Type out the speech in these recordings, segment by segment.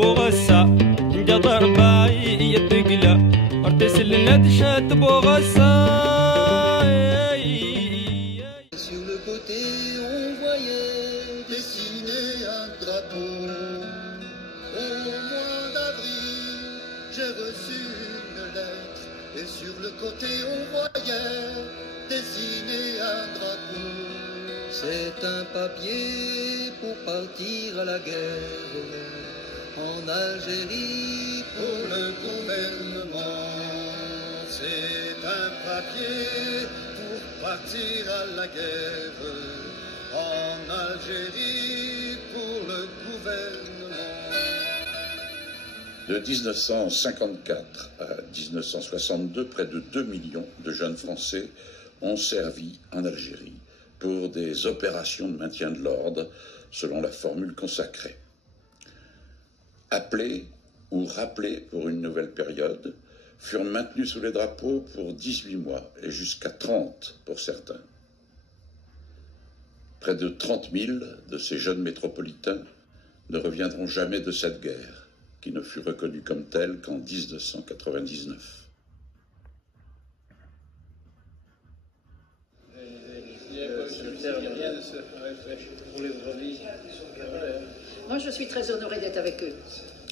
بوغسا جدار باي يتقلا ارتسل ندشات بوغسا. Sur le côté on voyait dessiner un drapeau. Au mois d'avril j'ai reçu une lettre et sur le côté on voyait dessiner un drapeau. C'est un papier pour partir à la guerre en Algérie pour le gouvernement. C'est un papier pour partir à la guerre en Algérie pour le gouvernement. De 1954 à 1962, près de 2 millions de jeunes Français ont servi en Algérie pour des opérations de maintien de l'ordre, selon la formule consacrée. Appelés ou rappelés pour une nouvelle période, furent maintenus sous les drapeaux pour 18 mois et jusqu'à 30 pour certains. Près de 30 000 de ces jeunes métropolitains ne reviendront jamais de cette guerre, qui ne fut reconnue comme telle qu'en 1999. Moi, je suis très honorée d'être avec eux.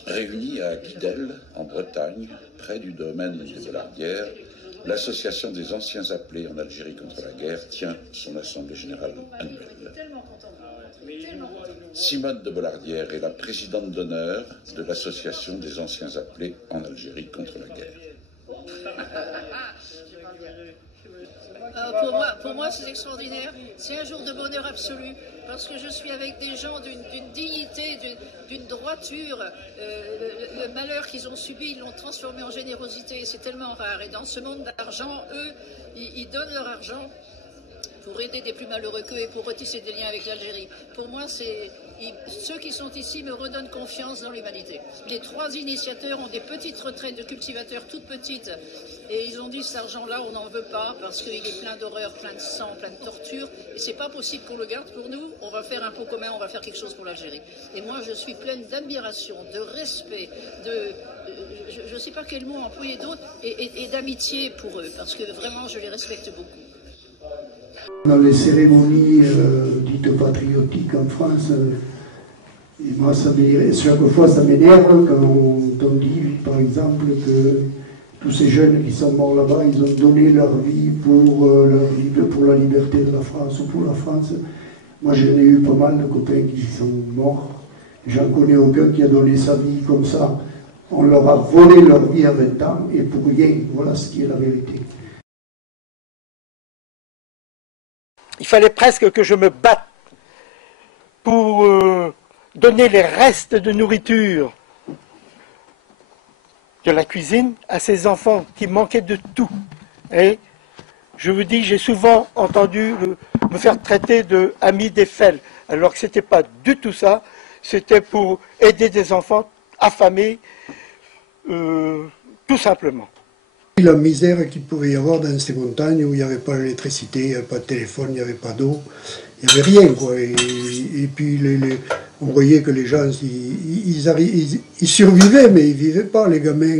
Réunis à Guidel, en Bretagne, près du domaine des Bollardières, l'association des anciens appelés en Algérie contre la guerre tient son assemblée générale annuelle. Simone de Bollardière est la présidente d'honneur de l'association des anciens appelés en Algérie contre la guerre. Pour moi c'est extraordinaire, c'est un jour de bonheur absolu, parce que je suis avec des gens d'une dignité, d'une droiture. Le malheur qu'ils ont subi, ils l'ont transformé en générosité, c'est tellement rare. Et dans ce monde d'argent, eux, ils donnent leur argent pour aider des plus malheureux qu'eux et pour retisser des liens avec l'Algérie. Pour moi, ceux qui sont ici me redonnent confiance dans l'humanité. Les 3 initiateurs ont des petites retraites de cultivateurs, toutes petites, et ils ont dit cet argent-là, on n'en veut pas parce qu'il est plein d'horreur, plein de sang, plein de torture, et c'est pas possible qu'on le garde pour nous. On va faire un pot commun, on va faire quelque chose pour l'Algérie. Et moi, je suis pleine d'admiration, de respect, je ne sais pas quel mot employer d'autre, et d'amitié pour eux, parce que vraiment, je les respecte beaucoup. Dans les cérémonies dites patriotiques en France, et moi chaque fois ça m'énerve quand on dit par exemple que tous ces jeunes qui sont morts là-bas, ils ont donné leur vie pour la liberté de la France ou pour la France. Moi j'en ai eu pas mal de copains qui sont morts, j'en connais aucun qui a donné sa vie comme ça. On leur a volé leur vie à 20 ans et pour rien, voilà ce qui est la vérité. Il fallait presque que je me batte pour donner les restes de nourriture de la cuisine à ces enfants qui manquaient de tout. Et je vous dis, j'ai souvent entendu me faire traiter de ami d'Eiffel, alors que ce n'était pas du tout ça, c'était pour aider des enfants affamés, tout simplement. La misère qu'il pouvait y avoir dans ces montagnes où il n'y avait pas d'électricité, il n'y avait pas de téléphone, il n'y avait pas d'eau, il n'y avait rien, quoi. Et puis on voyait que les gens, ils survivaient, mais ils ne vivaient pas. Les gamins,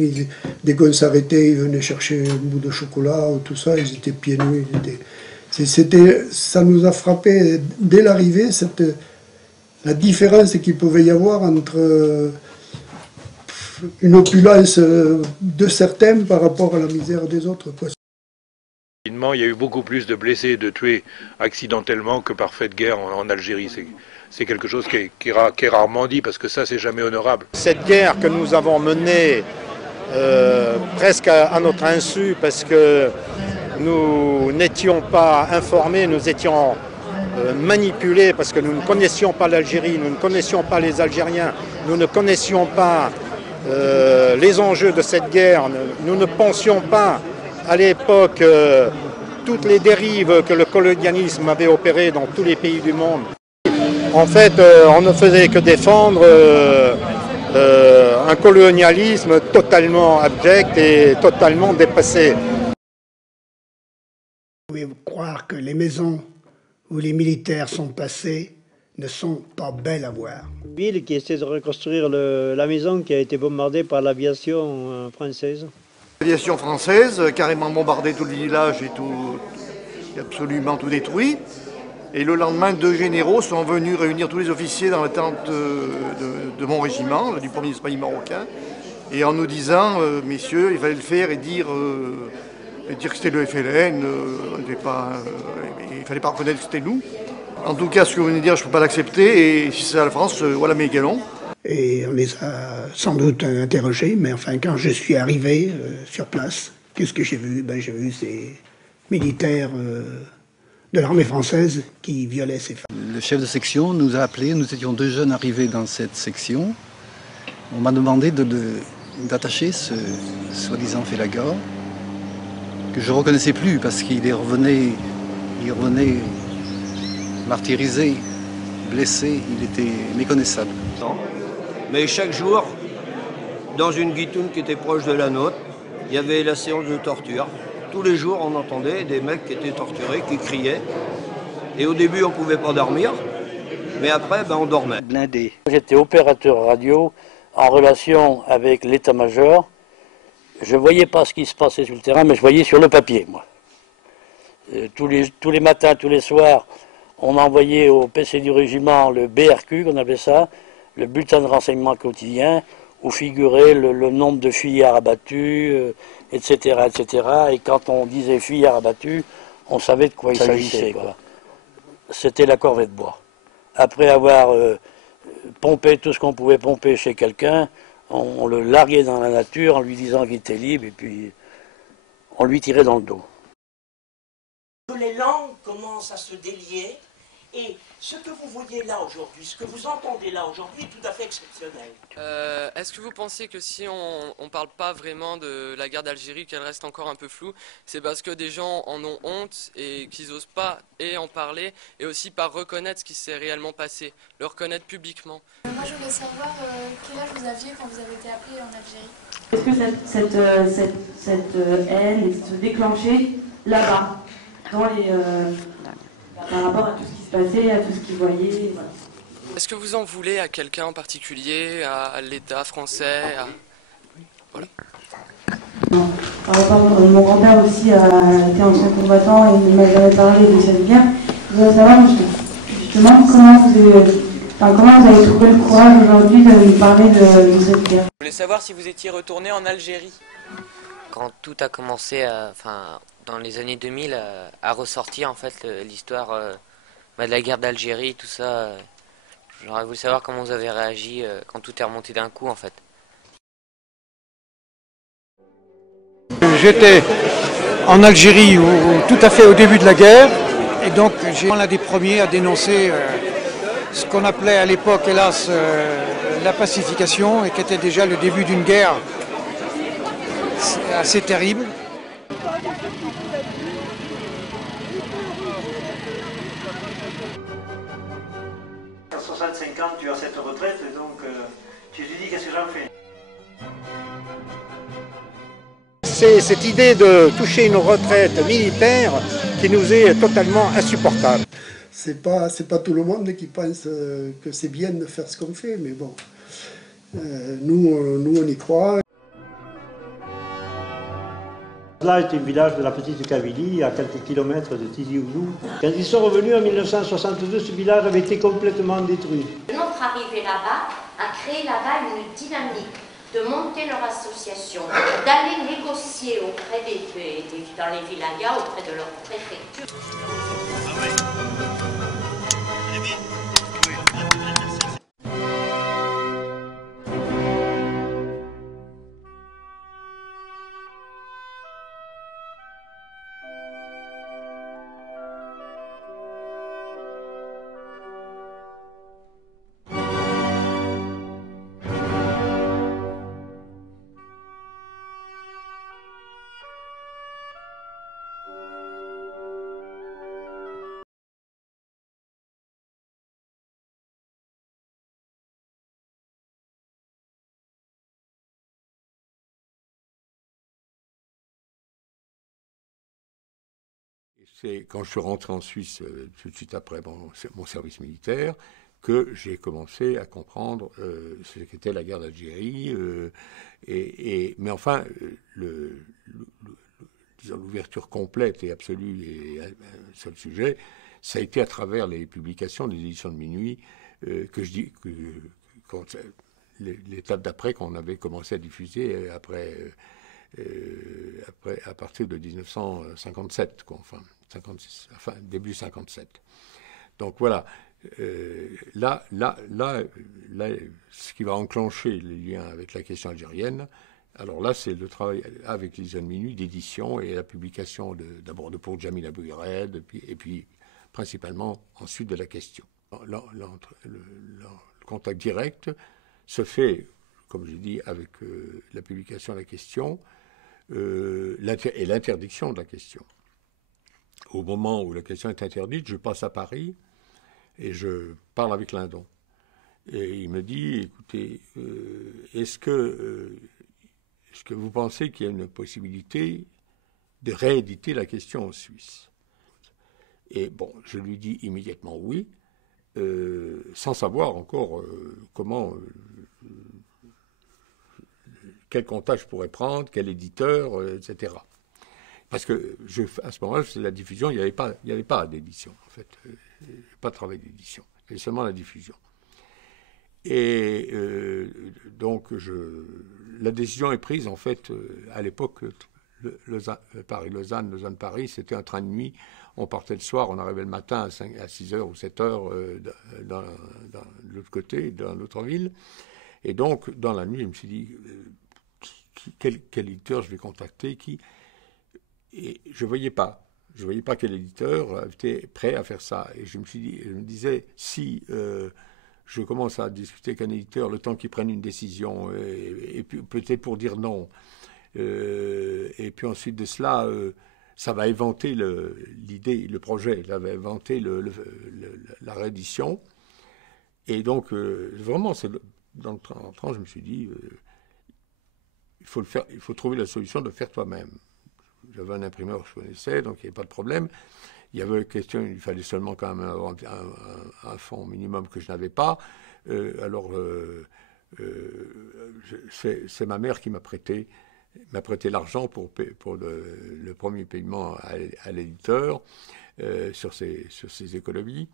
dès qu'on s'arrêtait, ils venaient chercher un bout de chocolat ou tout ça, ils étaient pieds nus. Ça nous a frappé dès l'arrivée, la différence qu'il pouvait y avoir entre une opulence de certains par rapport à la misère des autres, quoi. Il y a eu beaucoup plus de blessés et de tués accidentellement que par fait de guerre en Algérie. C'est quelque chose qui est rarement dit, parce que ça, c'est jamais honorable. Cette guerre que nous avons menée presque à notre insu, parce que nous n'étions pas informés, nous étions manipulés, parce que nous ne connaissions pas l'Algérie, nous ne connaissions pas les Algériens, nous ne connaissions pas les enjeux de cette guerre. Nous ne pensions pas à l'époque toutes les dérives que le colonialisme avait opérées dans tous les pays du monde. En fait, on ne faisait que défendre un colonialisme totalement abject et totalement dépassé. Vous pouvez croire que les maisons où les militaires sont passés ne sont pas belles à voir. Ville qui essaie de reconstruire la maison qui a été bombardée par l'aviation française. L'aviation française, carrément bombardé tout le village et absolument tout détruit. Et le lendemain, 2 généraux sont venus réunir tous les officiers dans la tente de mon régiment, du 1er Espagne marocain, et en nous disant, messieurs, il fallait le faire et dire que c'était le FLN, il ne fallait pas reconnaître que c'était nous. En tout cas, ce que vous venez de dire, je ne peux pas l'accepter, et si c'est la France, voilà mes galons. Et on les a sans doute interrogés, mais enfin, quand je suis arrivé sur place, qu'est-ce que j'ai vu? J'ai vu ces militaires de l'armée française qui violaient ces femmes. Le chef de section nous a appelés, nous étions 2 jeunes arrivés dans cette section. On m'a demandé d'attacher ce soi-disant Félaga, que je ne reconnaissais plus parce qu'il revenait martyrisé, blessé, il était méconnaissable. Mais chaque jour, dans une guitoune qui était proche de la nôtre, il y avait la séance de torture. Tous les jours, on entendait des mecs qui étaient torturés, qui criaient. Et au début, on ne pouvait pas dormir, mais après, on dormait. Blindé. J'étais opérateur radio en relation avec l'état-major. Je ne voyais pas ce qui se passait sur le terrain, mais je voyais sur le papier, moi. Tous les matins, tous les soirs, on envoyait au PC du régiment le BRQ, qu'on appelait ça, le bulletin de renseignement quotidien, où figurait le nombre de fuyards abattus, etc., etc. Et quand on disait fuyards abattus, on savait de quoi il s'agissait. C'était la corvée de bois. Après avoir pompé tout ce qu'on pouvait pomper chez quelqu'un, on le larguait dans la nature en lui disant qu'il était libre, et puis on lui tirait dans le dos. Les langues commencent à se délier, et ce que vous voyez là aujourd'hui, ce que vous entendez là aujourd'hui est tout à fait exceptionnel. Est-ce que vous pensez que si on ne parle pas vraiment de la guerre d'Algérie, qu'elle reste encore un peu floue, c'est parce que des gens en ont honte et qu'ils n'osent pas en parler, et aussi pas reconnaître ce qui s'est réellement passé, le reconnaître publiquement? Moi je voulais savoir quel âge vous aviez quand vous avez été appelé en Algérie. Est-ce que cette haine se déclenchait là-bas, par rapport à tout ce qui se passait, à tout ce qu'ils voyaient. Voilà. Est-ce que vous en voulez à quelqu'un en particulier, à l'État français Voilà. Non. Par rapport, mon grand-père aussi a été ancien combattant et il m'a jamais parlé de cette guerre. Je voudrais savoir justement comment vous avez trouvé le courage aujourd'hui de nous parler de cette guerre. Je voulais savoir si vous étiez retourné en Algérie. Quand tout a commencé, dans les années 2000, à ressortir en fait l'histoire de la guerre d'Algérie, tout ça, j'aurais voulu savoir comment vous avez réagi quand tout est remonté d'un coup en fait. J'étais en Algérie tout à fait au début de la guerre, et donc j'ai l'un des premiers à dénoncer ce qu'on appelait à l'époque, hélas, la pacification, et qui était déjà le début d'une guerre assez terrible. À 65 ans, tu as cette retraite, et donc tu te dis qu'est-ce que j'en fais? C'est cette idée de toucher une retraite militaire qui nous est totalement insupportable. C'est pas tout le monde qui pense que c'est bien de faire ce qu'on fait, mais bon, nous on y croit. Là est un village de la petite Kabylie, à quelques kilomètres de Tizi Ouzou. Quand ils sont revenus en 1962, ce village avait été complètement détruit. Notre arrivée là-bas a créé là-bas une dynamique de monter leur association, d'aller négocier auprès dans les wilayas, auprès de leur préfecture. C'est quand je suis rentré en Suisse tout de suite après mon service militaire, que j'ai commencé à comprendre ce qu'était la guerre d'Algérie. Mais enfin, disons, l'ouverture complète et absolue et un seul sujet, ça a été à travers les publications des éditions de Minuit que je dis l'étape d'après qu'on avait commencé à diffuser à partir de 1957, quoi, enfin début 57. Donc voilà, là, ce qui va enclencher les liens avec la question algérienne, alors là, c'est le travail avec les éditions de Minuit d'édition et la publication d'abord de pour Jamil Abouired, et puis principalement ensuite de la question. Le contact direct se fait, comme j'ai dit, avec la publication de la question et l'interdiction de la question. Au moment où la question est interdite, je passe à Paris et je parle avec Lindon. Et il me dit, écoutez, est-ce que vous pensez qu'il y a une possibilité de rééditer la question en Suisse? Et bon, je lui dis immédiatement oui, sans savoir encore quel contact je pourrais prendre, quel éditeur, etc. Parce que à ce moment-là, c'est la diffusion, il n'y avait pas d'édition, en fait. Pas de travail d'édition, il y avait seulement la diffusion. Et donc, la décision est prise, en fait, à l'époque, Paris-Lausanne, Lausanne-Paris, c'était un train de nuit. On partait le soir, on arrivait le matin à 6h ou 7h de l'autre côté, dans l'autre ville. Et donc, dans la nuit, je me suis dit, quel éditeur je vais contacter, qui... Et je ne voyais pas quel éditeur était prêt à faire ça. Et je me disais, si je commence à discuter avec un éditeur, le temps qu'il prenne une décision, et puis peut-être pour dire non, et puis ensuite de cela, ça va éventer l'idée, le projet, ça va éventer la réédition. Et donc, vraiment, dans le train, je me suis dit, il faut trouver la solution de le faire toi-même. J'avais un imprimeur que je connaissais, donc il n'y avait pas de problème. Il y avait une question, il fallait seulement quand même avoir un fonds minimum que je n'avais pas. C'est ma mère qui m'a prêté l'argent pour le premier paiement à l'éditeur sur ses économies.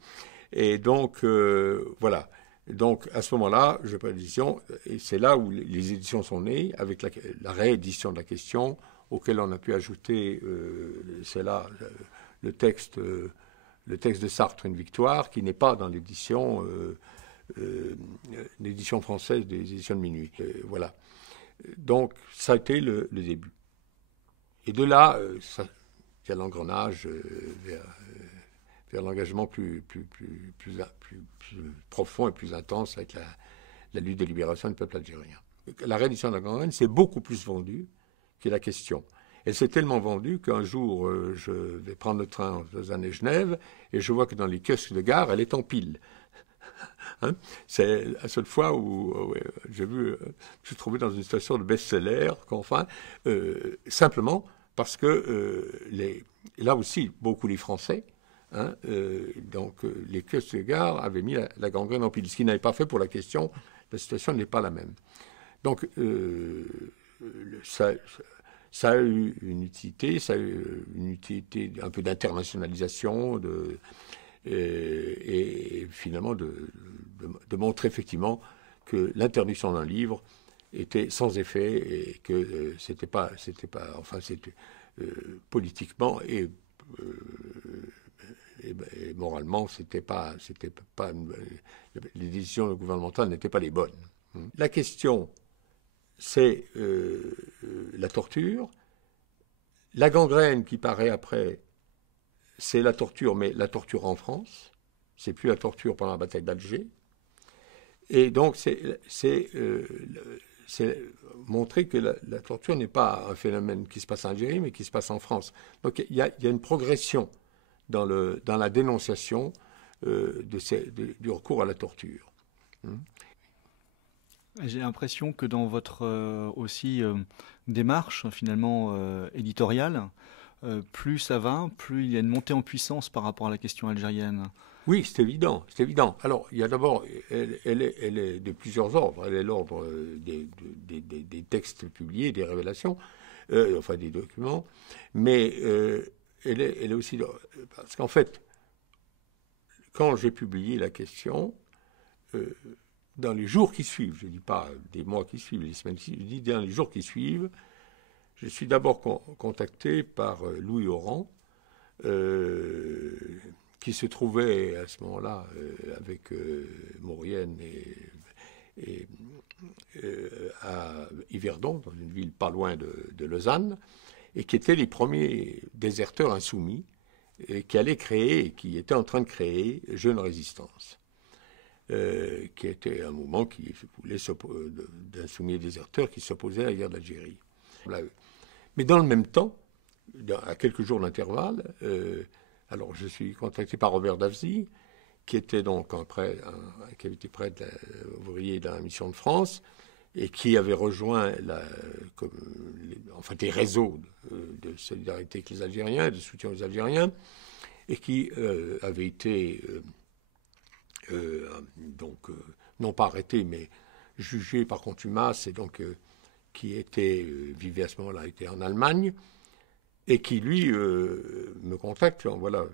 Et donc, voilà. Donc, à ce moment-là, je prends l'édition, et c'est là où les éditions sont nées, avec la réédition de la question, auquel on a pu ajouter, c'est là, le texte de Sartre, Une victoire, qui n'est pas dans l'édition française des éditions de Minuit. Voilà. Donc, ça a été le début. Et de là, il y a l'engrenage vers l'engagement plus profond et plus intense avec la lutte de libération du peuple algérien. La réédition de la gangrène s'est beaucoup plus vendue que la question. Elle s'est tellement vendue qu'un jour, je vais prendre le train entre Lausanne et Genève et je vois que dans les kiosques de gare, elle est en pile. Hein, c'est la seule fois où je me suis trouvé dans une situation de best-seller, enfin, simplement parce que là aussi, beaucoup les Français, hein, donc les kiosques de gare avaient mis la gangrène en pile, ce qu'ils n'avaient pas fait pour la question. La situation n'est pas la même. Donc, ça a eu une utilité, un peu d'internationalisation, et finalement de montrer effectivement que l'interdiction d'un livre était sans effet et que c'était pas, enfin c'était politiquement et moralement, les décisions gouvernementales n'étaient pas les bonnes. La question, c'est la torture. La gangrène qui paraît après, c'est la torture, mais la torture en France. C'est plus la torture pendant la bataille d'Alger. Et donc, c'est montrer que la torture n'est pas un phénomène qui se passe en Algérie, mais qui se passe en France. Donc, il y a une progression dans la dénonciation du recours à la torture. J'ai l'impression que dans votre démarche finalement éditoriale, plus ça va, plus il y a une montée en puissance par rapport à la question algérienne. Oui, c'est évident, c'est évident. Alors, il y a d'abord, elle est de plusieurs ordres. Elle est l'ordre des textes publiés, des révélations, enfin des documents, mais elle est aussi... Parce qu'en fait, quand j'ai publié la question, dans les jours qui suivent, je ne dis pas des mois qui suivent, les semaines qui suivent, je dis dans les jours qui suivent, je suis d'abord contacté par Louis Oran, qui se trouvait à ce moment-là avec Maurienne et à Yverdon, dans une ville pas loin de Lausanne, et qui étaient les premiers déserteurs insoumis, et qui allaient créer, qui étaient en train de créer Jeune Résistance, qui était un mouvement qui voulait d'insoumis déserteurs qui s'opposaient à la guerre d'Algérie. Mais dans le même temps, à quelques jours d'intervalle, alors je suis contacté par Robert Davzy, qui était donc qui avait été prêtre ouvrier dans la mission de France, et qui avait rejoint des réseaux de solidarité avec les Algériens, de soutien aux Algériens, et qui avait été non pas arrêté, mais jugé par contumace, et donc qui vivait à ce moment-là, était en Allemagne, et qui, lui, me contacte. Voilà,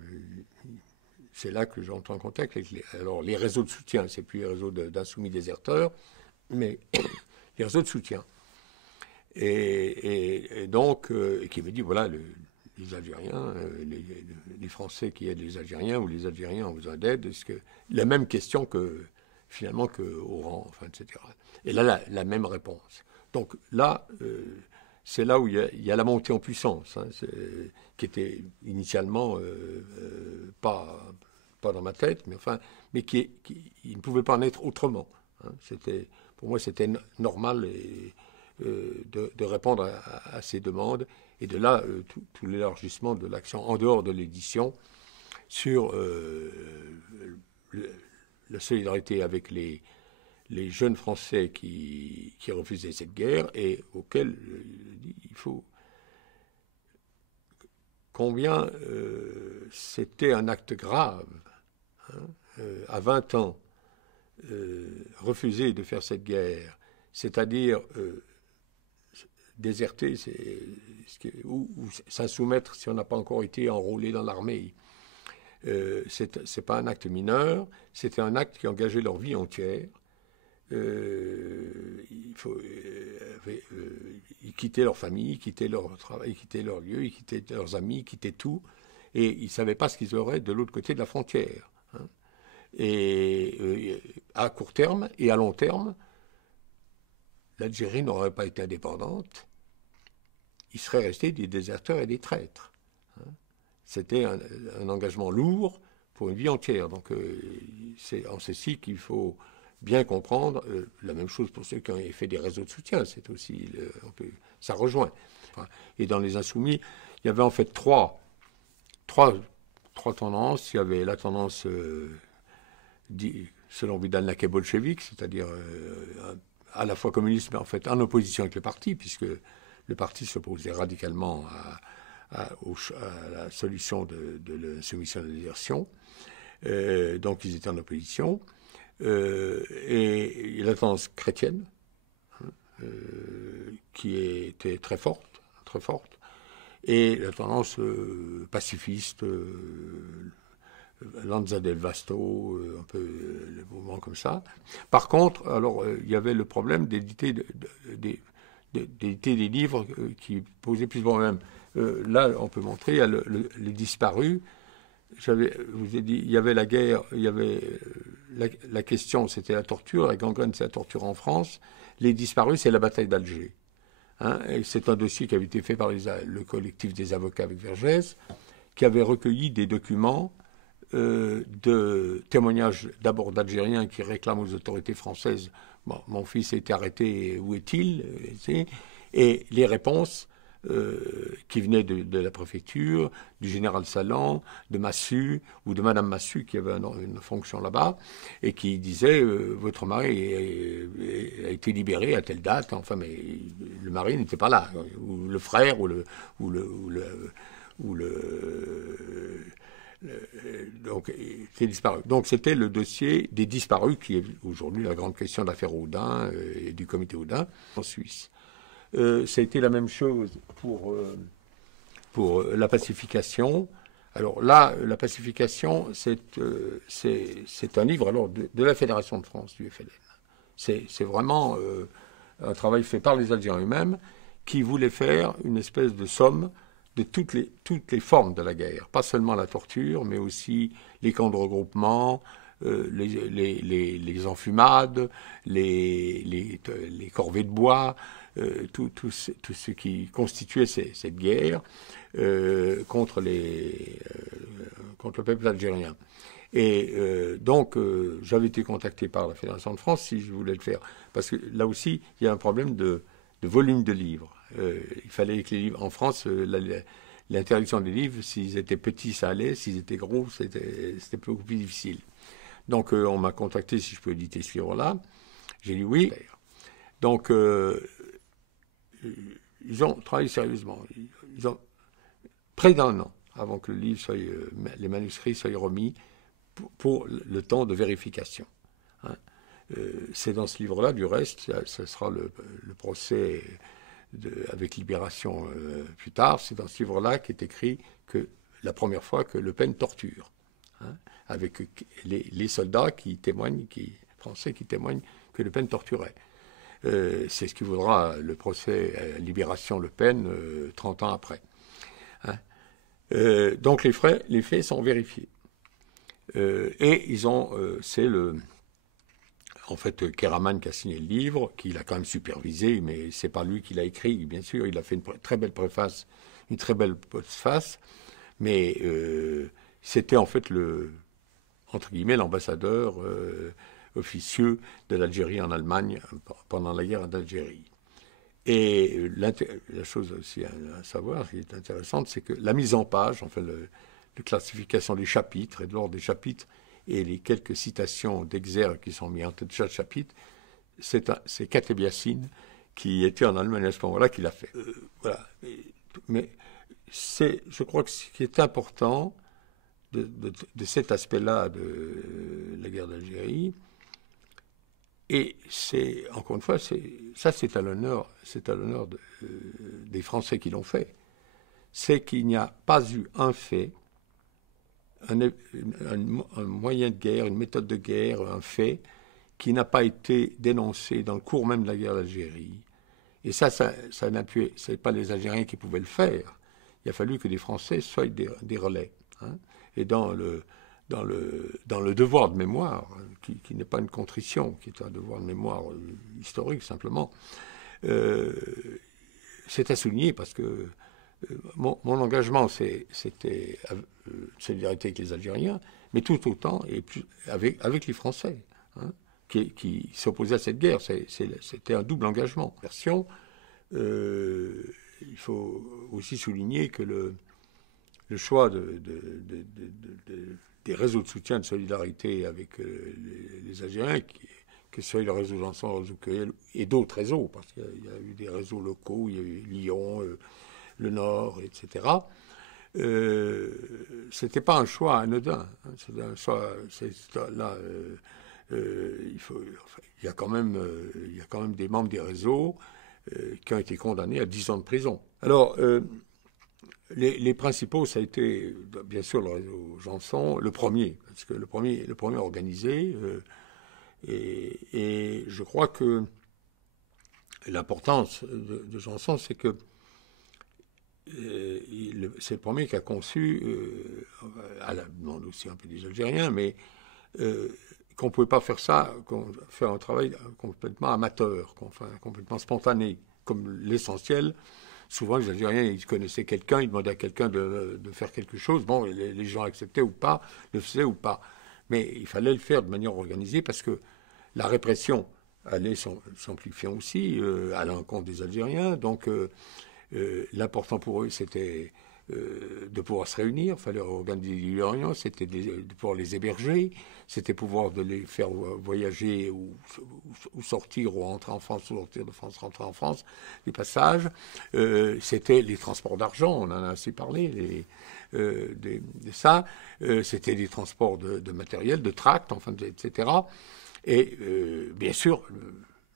c'est là que j'entre en contact avec les réseaux de soutien. C'est plus les réseaux d'insoumis déserteurs, mais les réseaux de soutien. Et donc, qui me dit, voilà, les Algériens, les Français qui aident les Algériens, ou les Algériens ont besoin d'aide, est-ce que la même question finalement que Oran, enfin, etc. Et là, la même réponse. Donc là, c'est là où il y a la montée en puissance, qui était initialement pas dans ma tête, mais qui ne pouvait pas en être autrement. Pour moi, c'était normal de répondre à ces demandes, et de là, tout l'élargissement de l'action en dehors de l'édition sur la solidarité avec les jeunes Français qui refusaient cette guerre, et auxquels il faut... Combien c'était un acte grave, à 20 ans, refuser de faire cette guerre, c'est-à-dire déserter, ou s'in-soumettre si on n'a pas encore été enrôlé dans l'armée. C'est pas un acte mineur, c'était un acte qui engageait leur vie entière. Ils quittaient leur famille, ils quittaient leur travail, ils quittaient leur lieu, ils quittaient leurs amis, ils quittaient tout, et ils ne savaient pas ce qu'ils auraient de l'autre côté de la frontière. Et à court terme et à long terme, l'Algérie n'aurait pas été indépendante, ils seraient restés des déserteurs et des traîtres. C'était un engagement lourd pour une vie entière. Donc c'est en ceci qu'il faut bien comprendre. La même chose pour ceux qui ont fait des réseaux de soutien, c'est aussi, ça rejoint. Et dans les insoumis, il y avait en fait trois tendances. Il y avait la tendance, selon Vidal Naquet, bolchevique, c'est-à-dire à la fois communiste, mais en fait en opposition avec le parti, puisque le parti s'opposait radicalement à la solution de la soumission de la désertion. Donc ils étaient en opposition. Et la tendance chrétienne, qui était très forte, et la tendance pacifiste, Lanza del Vasto, un peu le mouvement comme ça. Par contre, alors il y avait le problème d'éditer des livres qui posaient plus de problèmes. Là, on peut montrer, il y a les disparus. Je vous ai dit, il y avait la guerre, il y avait la question, c'était la torture, la gangrène, c'est la torture en France. Les disparus, c'est la bataille d'Alger. Et c'est un dossier qui avait été fait par le collectif des avocats avec Vergès, qui avait recueilli des documents de témoignages d'abord d'Algériens qui réclament aux autorités françaises « Mon fils a été arrêté, où est-il » et les réponses qui venaient de la préfecture, du général Salan, de Massu, ou de Madame Massu, qui avait une fonction là-bas, et qui disait votre mari a été libéré à telle date, enfin, mais le mari n'était pas là, ou le frère, donc, qui est disparu. Donc c'était le dossier des disparus, qui est aujourd'hui la grande question de l'affaire Audin et du comité Audin en Suisse. Ça a été la même chose pour la pacification. Alors là, la pacification, c'est un livre alors de la Fédération de France, du FLN. C'est vraiment un travail fait par les Algériens eux-mêmes qui voulaient faire une espèce de somme de toutes les formes de la guerre. Pas seulement la torture, mais aussi les camps de regroupement, les enfumades, les corvées de bois, tout ce qui constituait cette guerre contre le peuple algérien. Et donc, j'avais été contacté par la Fédération de France si je voulais le faire. Parce que là aussi, il y a un problème de volume de livres. Il fallait que les livres... En France, l'interdiction des livres, s'ils étaient petits, ça allait. S'ils étaient gros, c'était beaucoup plus difficile. Donc, on m'a contacté si je peux éditer ce livre-là. J'ai dit oui. Donc, ils ont travaillé sérieusement. Ils ont près d'un an avant que le livre les manuscrits soient remis pour le temps de vérification. Hein. C'est dans ce livre-là, du reste, ce sera le procès avec Libération plus tard, c'est dans ce livre-là qu'est écrit que la première fois que Le Pen torture, hein, avec les soldats français qui témoignent que Le Pen torturait. C'est ce qui vaudra le procès Libération Le Pen 30 ans après. Hein. Donc les faits sont vérifiés. Et ils ont, en fait, Keraman qui a signé le livre, qu'il a quand même supervisé, mais c'est pas lui qui l'a écrit, bien sûr. Il a fait une très belle préface, une très belle postface, mais c'était en fait entre guillemets, l'ambassadeur officieux de l'Algérie en Allemagne pendant la guerre d'Algérie. Et la chose aussi à savoir, qui est intéressante, c'est que la mise en page, enfin, la classification des chapitres et de l'ordre des chapitres, et les quelques citations d'exergues qui sont mis en tête de chaque chapitre, c'est Kateb Yassine, qui était en Allemagne à ce moment-là, qui l'a fait. Voilà. Mais je crois que ce qui est important de cet aspect-là de la guerre d'Algérie, et c'est, encore une fois, c'est à l'honneur des Français qui l'ont fait, c'est qu'il n'y a pas eu un fait, un moyen de guerre, une méthode de guerre, un fait qui n'a pas été dénoncé dans le cours même de la guerre d'Algérie. Et ça n'a pu, c'est pas les Algériens qui pouvaient le faire. Il a fallu que des Français soient des relais. Hein. Et dans le devoir de mémoire, qui n'est pas une contrition, qui est un devoir de mémoire historique simplement, c'est à souligner parce que mon engagement, c'était solidarité avec les Algériens, mais tout autant et plus avec les Français, hein, qui s'opposaient à cette guerre. C'était un double engagement. Il faut aussi souligner que le choix des réseaux de soutien de solidarité avec les Algériens, que ce soit le réseau Janson, le réseau Cueil et d'autres réseaux, parce qu'il y a eu des réseaux locaux, il y a eu Lyon, le Nord, etc. C'était pas un choix anodin. Hein, c'était un choix. Là, il y a quand même des membres des réseaux qui ont été condamnés à 10 ans de prison. Alors, les principaux, ça a été bien sûr le réseau Janson, le premier, parce que le premier organisé. Et je crois que l'importance de Janson, c'est que c'est le premier qui a conçu, à la demande aussi un peu des Algériens, mais qu'on ne pouvait pas faire ça, faire un travail complètement amateur, complètement spontané, comme l'essentiel. Souvent, les Algériens, ils connaissaient quelqu'un, ils demandaient à quelqu'un de faire quelque chose. Bon, les gens acceptaient ou pas, le faisaient ou pas. Mais il fallait le faire de manière organisée parce que la répression allait s'amplifier aussi à l'encontre des Algériens. Donc, l'important pour eux, c'était de pouvoir se réunir, il fallait organiser des réunions, c'était de pouvoir les héberger, c'était pouvoir de les faire voyager ou sortir ou rentrer en France ou sortir de France, rentrer en France, les passages, c'était les transports d'argent, on en a assez parlé, de ça, c'était des transports de matériel, de tracts, enfin, etc. Et bien sûr,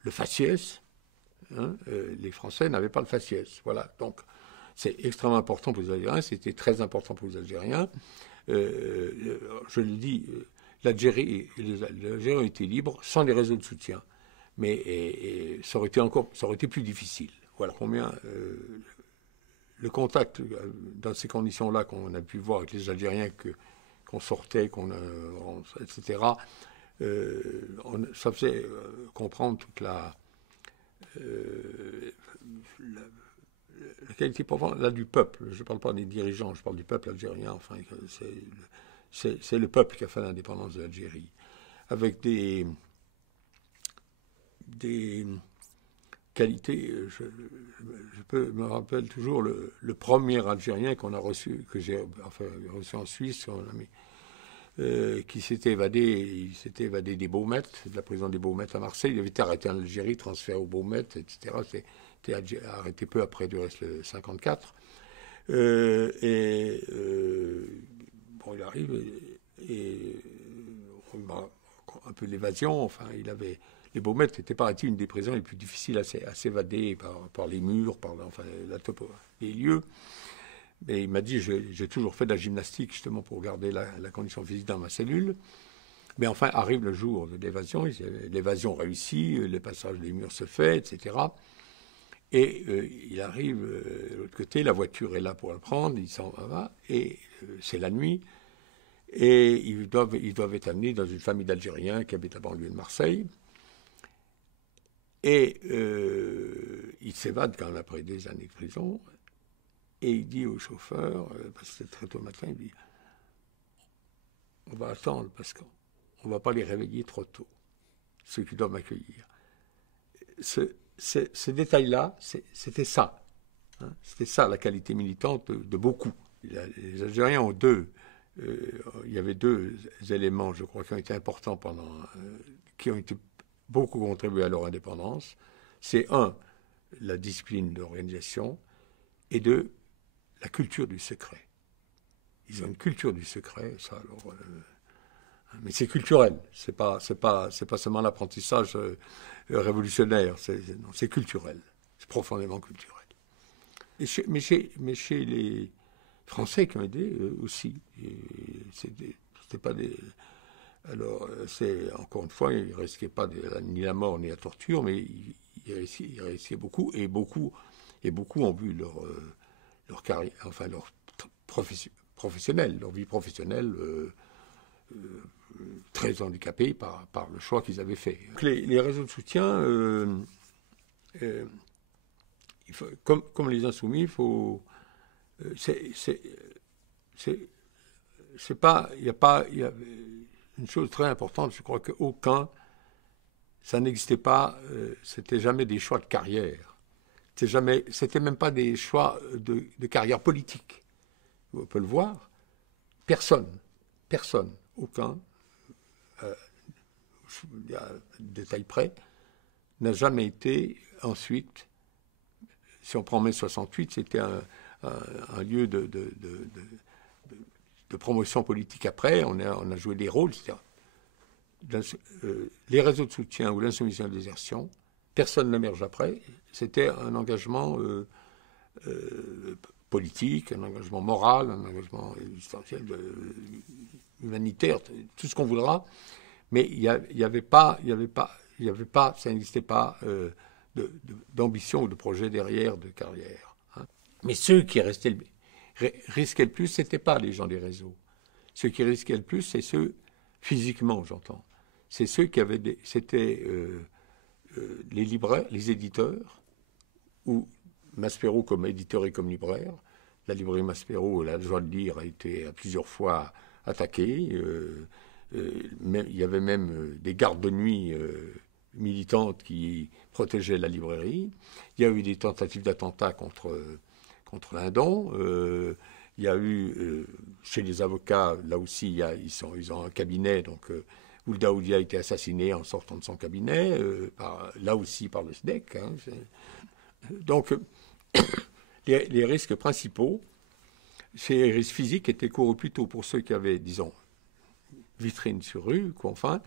le faciès, hein, les Français n'avaient pas le faciès, voilà, donc c'est extrêmement important pour les Algériens, c'était très important pour les Algériens. Je le dis, l'Algérie ont été libres sans les réseaux de soutien. Mais ça aurait été plus difficile. Voilà combien le contact dans ces conditions-là qu'on a pu voir avec les Algériens qu'on sortait, etc. Ça faisait comprendre toute la qualité profonde là du peuple. Je ne parle pas des dirigeants, je parle du peuple algérien. Enfin, c'est le peuple qui a fait l'indépendance de l'Algérie, avec des qualités. Je me rappelle toujours le premier Algérien qu'on a reçu, que j'ai reçu en Suisse, qui s'était évadé. Il s'était évadé des Baumettes, de la prison des Baumettes à Marseille. Il avait été arrêté en Algérie, transféré aux Baumettes, etc. C'était arrêté peu après du reste le 54. Bon, il arrive et un peu l'évasion. Enfin, les Baumettes n'étaient pas une des prisons les plus difficiles à s'évader par les murs, les lieux. Mais il m'a dit, j'ai toujours fait de la gymnastique justement pour garder la condition physique dans ma cellule. Mais enfin, arrive le jour de l'évasion. L'évasion réussit, le passage des murs se fait, etc. Et il arrive de l'autre côté, la voiture est là pour le prendre, il s'en va, et c'est la nuit. Et ils doivent être amenés dans une famille d'Algériens qui habitent à la banlieue de Marseille. Et il s'évade quand même après des années de prison. Et il dit au chauffeur, parce que c'était très tôt le matin, il dit « On va attendre parce qu'on ne va pas les réveiller trop tôt, ceux qui doivent m'accueillir. » Ce détail-là, c'était ça. Hein, c'était ça la qualité militante de beaucoup. Les Algériens ont il y avait deux éléments, je crois, qui ont été importants qui ont été beaucoup contribué à leur indépendance. C'est un, la discipline d'organisation, et deux, la culture du secret. Ils ont une culture du secret, ça. Alors, mais c'est culturel. C'est pas seulement l'apprentissage révolutionnaire. C'est culturel. C'est profondément culturel. Mais chez les Français qui ont aidé aussi, c'était pas des. Alors, encore une fois, ils ne risquaient pas ni la mort ni la torture, mais ils risquaient beaucoup, et beaucoup ont vu leur carrière, enfin leur professionnelle, leur vie professionnelle très handicapée par le choix qu'ils avaient fait. Donc, les réseaux de soutien, comme les Insoumis, il faut, il y a une chose très importante, je crois ça n'existait pas, c'était jamais des choix de carrière. C'était même pas des choix de carrière politique. On peut le voir. Personne, aucun, il y a des détails près, n'a jamais été ensuite, si on prend mai 68, c'était un lieu de promotion politique après, on a joué des rôles, etc. Les réseaux de soutien ou l'insoumission à la désertion, personne n'émerge après, c'était un engagement politique, un engagement moral, un engagement existentiel, humanitaire, tout ce qu'on voudra, mais il y avait pas, ça n'existait pas d'ambition ou de projet derrière, de carrière. Hein. Mais ceux qui risquaient le plus, c'était pas les gens des réseaux. Ceux qui risquaient le plus, c'est ceux, physiquement j'entends, c'est ceux qui avaient c'était les libraires, les éditeurs, ou Maspero comme éditeur et comme libraire. La librairie Maspero, la joie de lire, a été à plusieurs fois attaquée. Il y avait même des gardes de nuit militantes qui protégeaient la librairie. Il y a eu des tentatives d'attentat contre Lindon. Il y a eu, chez les avocats, là aussi, ils ont un cabinet, donc Ould Daoudi a été assassiné en sortant de son cabinet, là aussi par le SDEC. Hein, donc, les risques principaux, ces risques physiques étaient courus plutôt pour ceux qui avaient, disons, vitrine sur rue, enfin,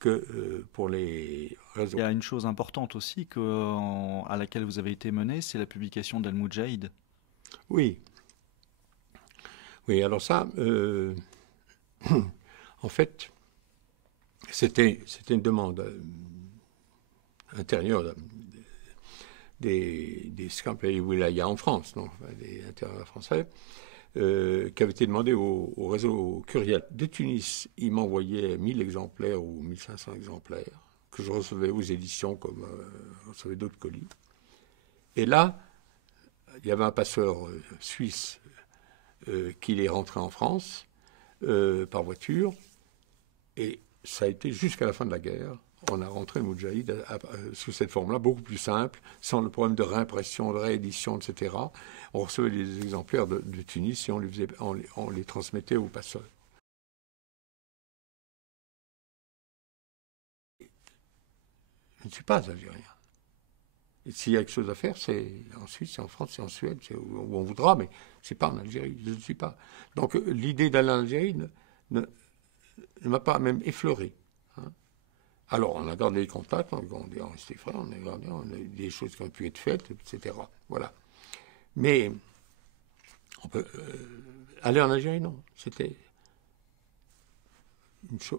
que pour les réseaux. Il y a une chose importante aussi à laquelle vous avez été mené, c'est la publication d'Al-Moudjahid. Oui. Oui, alors ça, en fait, c'était une demande intérieure des Scampé Wilaya en France, donc des intérieurs français, qui avait été demandé au réseau Curiel de Tunis. Ils m'envoyaient 1000 exemplaires ou 1500 exemplaires que je recevais aux éditions comme je recevais d'autres colis. Et là, il y avait un passeur suisse qui est rentré en France par voiture, et ça a été jusqu'à la fin de la guerre. On a rentré le Moudjahid sous cette forme-là, beaucoup plus simple, sans le problème de réimpression, de réédition, etc. On recevait les exemplaires de Tunis et on les transmettait aux passeurs. Je ne suis pas algérien. Et s'il y a quelque chose à faire, c'est en Suisse, c'est en France, c'est en Suède, c'est où on voudra, mais c'est pas en Algérie, je ne suis pas. Donc l'idée d'aller en Algérie ne m'a pas même effleuré. Hein. Alors on a gardé les contacts, on est resté frères, on a eu des choses qui ont pu être faites, etc. Voilà. Mais on peut, aller en Algérie, non. C'était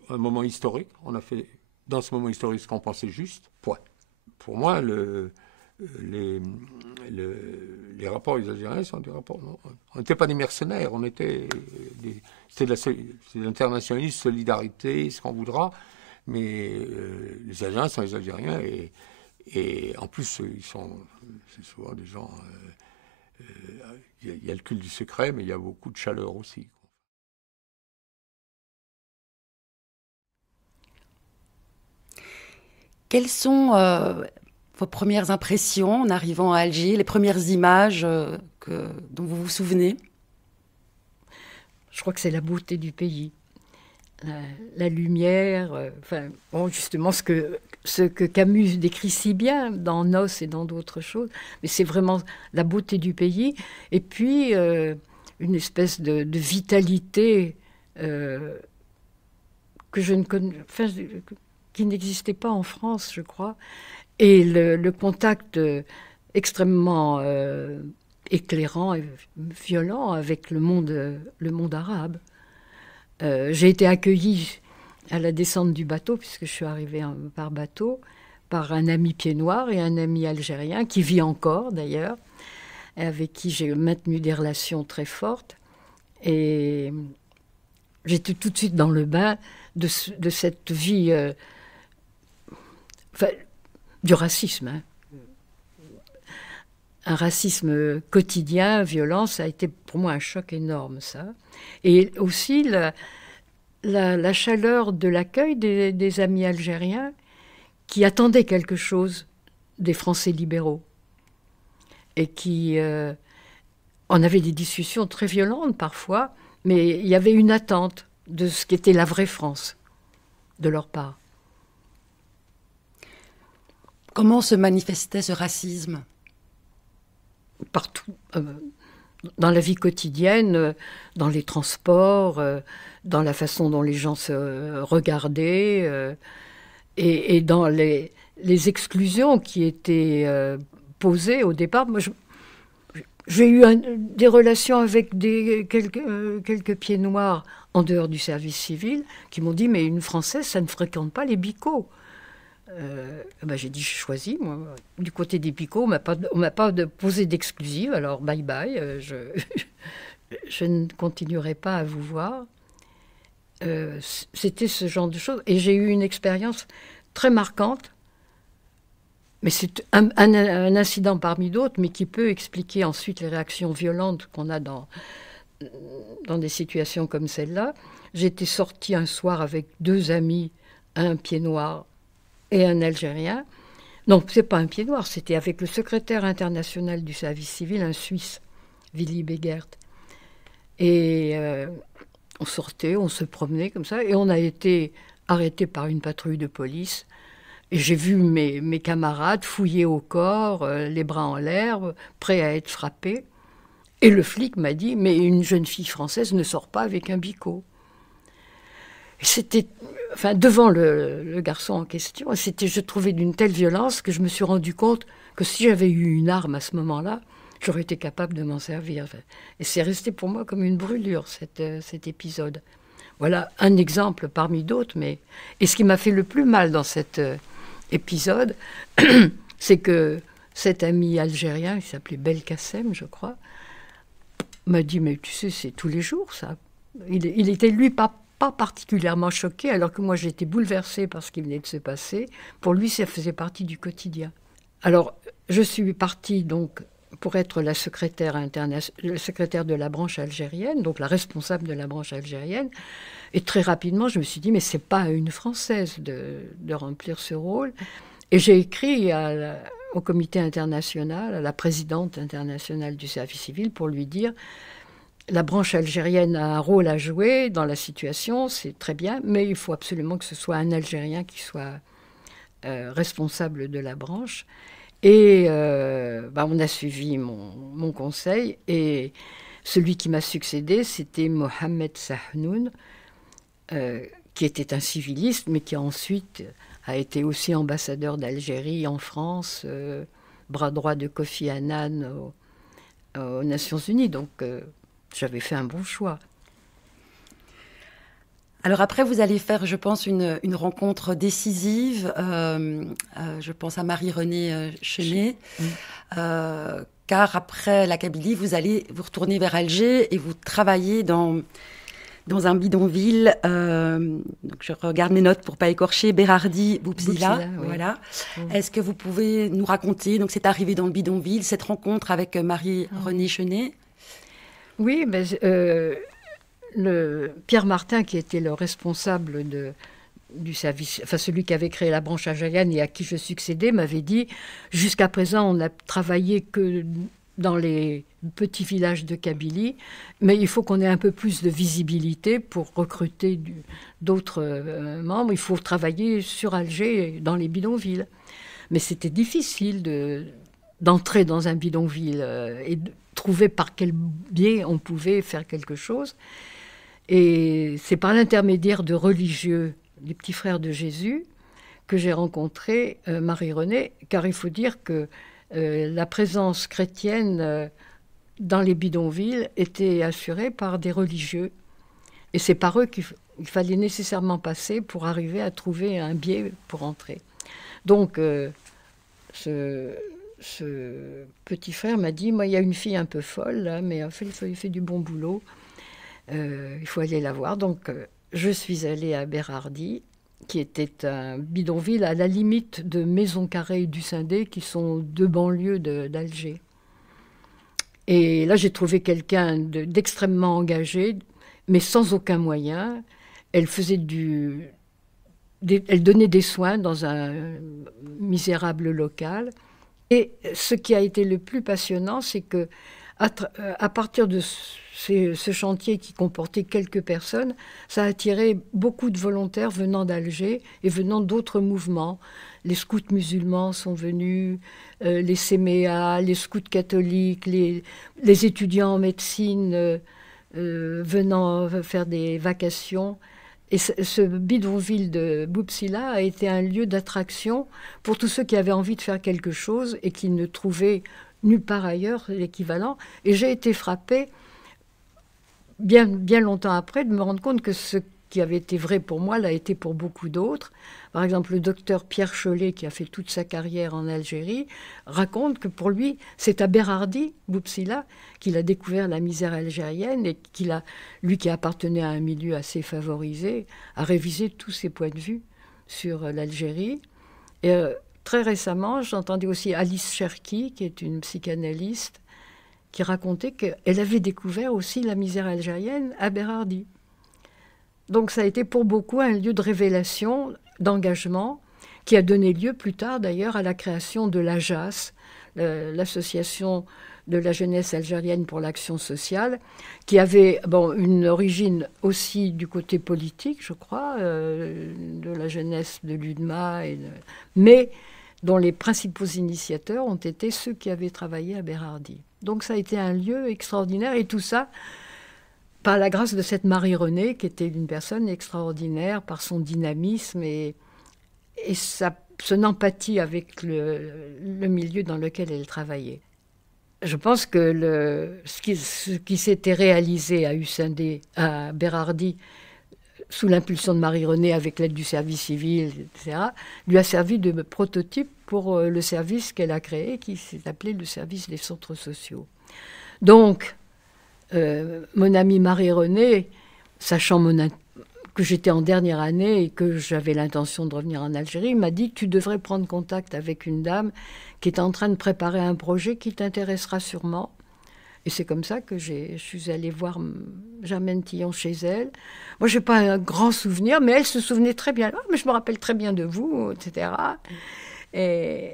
un moment historique. On a fait dans ce moment historique ce qu'on pensait juste. Point. Pour moi, les rapports des Algériens sont des rapports. Non, on n'était pas des mercenaires, c'était de l'internationalisme, solidarité, ce qu'on voudra. Mais les Algériens sont les Algériens et en plus c'est souvent des gens. Il y a le culte du secret, mais il y a beaucoup de chaleur aussi. Quelles sont vos premières impressions en arrivant à Alger, les premières images dont vous vous souvenez? Je crois que c'est la beauté du pays, la lumière, bon, justement ce que Camus décrit si bien dans Nos et dans d'autres choses, mais c'est vraiment la beauté du pays, et puis une espèce de vitalité que je ne connais, qui n'existait pas en France, je crois, et le contact extrêmement éclairant et violent avec le monde arabe. J'ai été accueillie à la descente du bateau, puisque je suis arrivée par bateau, par un ami pied-noir et un ami algérien, qui vit encore d'ailleurs, et avec qui j'ai maintenu des relations très fortes. Et j'étais tout de suite dans le bain de cette vie, du racisme. Hein. Un racisme quotidien, violent, ça a été pour moi un choc énorme, ça. Et aussi la chaleur de l'accueil des amis algériens qui attendaient quelque chose des Français libéraux. Et qui... on avait des discussions très violentes parfois, mais il y avait une attente de ce qu'était la vraie France, de leur part. Comment se manifestait ce racisme ? Partout, dans la vie quotidienne, dans les transports, dans la façon dont les gens se regardaient, et dans les exclusions qui étaient posées au départ. Moi, j'ai eu des relations avec quelques pieds noirs en dehors du service civil qui m'ont dit « mais une Française, ça ne fréquente pas les bicots ». J'ai dit, j'ai choisi, moi. Du côté des picots, on m'a pas posé d'exclusive, alors bye bye, je ne continuerai pas à vous voir. C'était ce genre de choses. Et j'ai eu une expérience très marquante, mais c'est un incident parmi d'autres, mais qui peut expliquer ensuite les réactions violentes qu'on a dans des situations comme celle-là. J'étais sortie un soir avec deux amis, un pied noir et un Algérien. Non, c'est pas un pied noir, c'était avec le secrétaire international du service civil, un Suisse, Willy Begert. Et on sortait, on se promenait comme ça, et on a été arrêté par une patrouille de police. Et j'ai vu mes camarades fouiller au corps, les bras en l'air, prêts à être frappés. Et le flic m'a dit, mais une jeune fille française ne sort pas avec un bico. C'était, enfin, devant le garçon en question, je trouvais d'une telle violence que je me suis rendu compte que si j'avais eu une arme à ce moment-là, j'aurais été capable de m'en servir. Et c'est resté pour moi comme une brûlure, cet épisode. Voilà un exemple parmi d'autres. Et ce qui m'a fait le plus mal dans cet épisode, c'est que cet ami algérien, il s'appelait Belkacem, je crois, m'a dit, mais tu sais, c'est tous les jours, ça. Il était, lui, pas particulièrement choqué, alors que moi, j'étais bouleversée par ce qui venait de se passer. Pour lui, ça faisait partie du quotidien. Alors, je suis partie, donc, pour être la secrétaire de la branche algérienne, donc la responsable de la branche algérienne. Et très rapidement, je me suis dit, mais c'est pas à une Française de remplir ce rôle. Et j'ai écrit au comité international, à la présidente internationale du service civil, pour lui dire, la branche algérienne a un rôle à jouer dans la situation, c'est très bien, mais il faut absolument que ce soit un Algérien qui soit responsable de la branche. Et on a suivi mon conseil, et celui qui m'a succédé, c'était Mohamed Sahnoun, qui était un civiliste, mais qui ensuite a été aussi ambassadeur d'Algérie en France, bras droit de Kofi Annan aux Nations Unies. Donc j'avais fait un bon choix. Alors après, vous allez faire, je pense, une rencontre décisive. Je pense à Marie-Renée Chenet. Car après la Kabylie, vous allez vous retourner vers Alger et vous travaillez dans un bidonville. Donc je regarde mes notes pour ne pas écorcher. Berardi Boubzila. Oui. Voilà. Est-ce que vous pouvez nous raconter, donc c'est arrivé dans le bidonville, cette rencontre avec Marie-Renée Chenet? Oui, mais... Pierre Martin, qui était le responsable du service, enfin celui qui avait créé la branche algérienne et à qui je succédais, m'avait dit, jusqu'à présent, on n'a travaillé que dans les petits villages de Kabylie, mais il faut qu'on ait un peu plus de visibilité pour recruter d'autres membres. Il faut travailler sur Alger, dans les bidonvilles. Mais c'était difficile d'entrer dans un bidonville et de trouver par quel biais on pouvait faire quelque chose. Et c'est par l'intermédiaire de religieux, des petits frères de Jésus, que j'ai rencontré Marie-Renée, car il faut dire que la présence chrétienne dans les bidonvilles était assurée par des religieux. Et c'est par eux qu'il fallait nécessairement passer pour arriver à trouver un biais pour entrer. Donc, ce petit frère m'a dit, moi, il y a une fille un peu folle, là, mais en fait, il fait du bon boulot. Il faut aller la voir. Donc, je suis allée à Berardi, qui était un bidonville à la limite de Maison-Carrée et du Sindé, qui sont deux banlieues d'Alger. Et là, j'ai trouvé quelqu'un d'extrêmement engagé, mais sans aucun moyen. Elle donnait des soins dans un misérable local. Et ce qui a été le plus passionnant, c'est que à partir de ce chantier qui comportait quelques personnes, ça a attiré beaucoup de volontaires venant d'Alger et venant d'autres mouvements. Les scouts musulmans sont venus, les Séméas, les scouts catholiques, les étudiants en médecine venant faire des vacations. Et ce bidonville de Boubzila a été un lieu d'attraction pour tous ceux qui avaient envie de faire quelque chose et qui ne trouvaient nulle part ailleurs l'équivalent. Et j'ai été frappée, bien longtemps après, de me rendre compte que ce qui avait été vrai pour moi l'a été pour beaucoup d'autres. Par exemple, le docteur Pierre Chollet, qui a fait toute sa carrière en Algérie, raconte que pour lui, c'est à Berardi, Boubzila, qu'il a découvert la misère algérienne et lui qui appartenait à un milieu assez favorisé, a révisé tous ses points de vue sur l'Algérie. Et très récemment, j'entendais aussi Alice Cherki, qui est une psychanalyste, qui racontait qu'elle avait découvert aussi la misère algérienne à Berardi. Donc ça a été pour beaucoup un lieu de révélation, d'engagement, qui a donné lieu plus tard d'ailleurs à la création de l'AJAS, l'association de la jeunesse algérienne pour l'action sociale, qui avait une origine aussi du côté politique, je crois, de la jeunesse de l'UDMA, mais dont les principaux initiateurs ont été ceux qui avaient travaillé à Bérardi. Donc ça a été un lieu extraordinaire, et tout ça par la grâce de cette Marie-Renée, qui était une personne extraordinaire par son dynamisme et son empathie avec le milieu dans lequel elle travaillait. Je pense que ce qui s'était réalisé à Hussein-D, à Bérardi, sous l'impulsion de Marie-Renée, avec l'aide du service civil, etc., lui a servi de prototype pour le service qu'elle a créé, qui s'est appelé le service des centres sociaux. Donc, mon amie Marie-Renée, sachant que j'étais en dernière année et que j'avais l'intention de revenir en Algérie, m'a dit que tu devrais prendre contact avec une dame qui est en train de préparer un projet qui t'intéressera sûrement. Et c'est comme ça que je suis allée voir Germaine Tillon chez elle. Moi, je n'ai pas un grand souvenir, mais elle se souvenait très bien. Oh, mais je me rappelle très bien de vous, etc. Et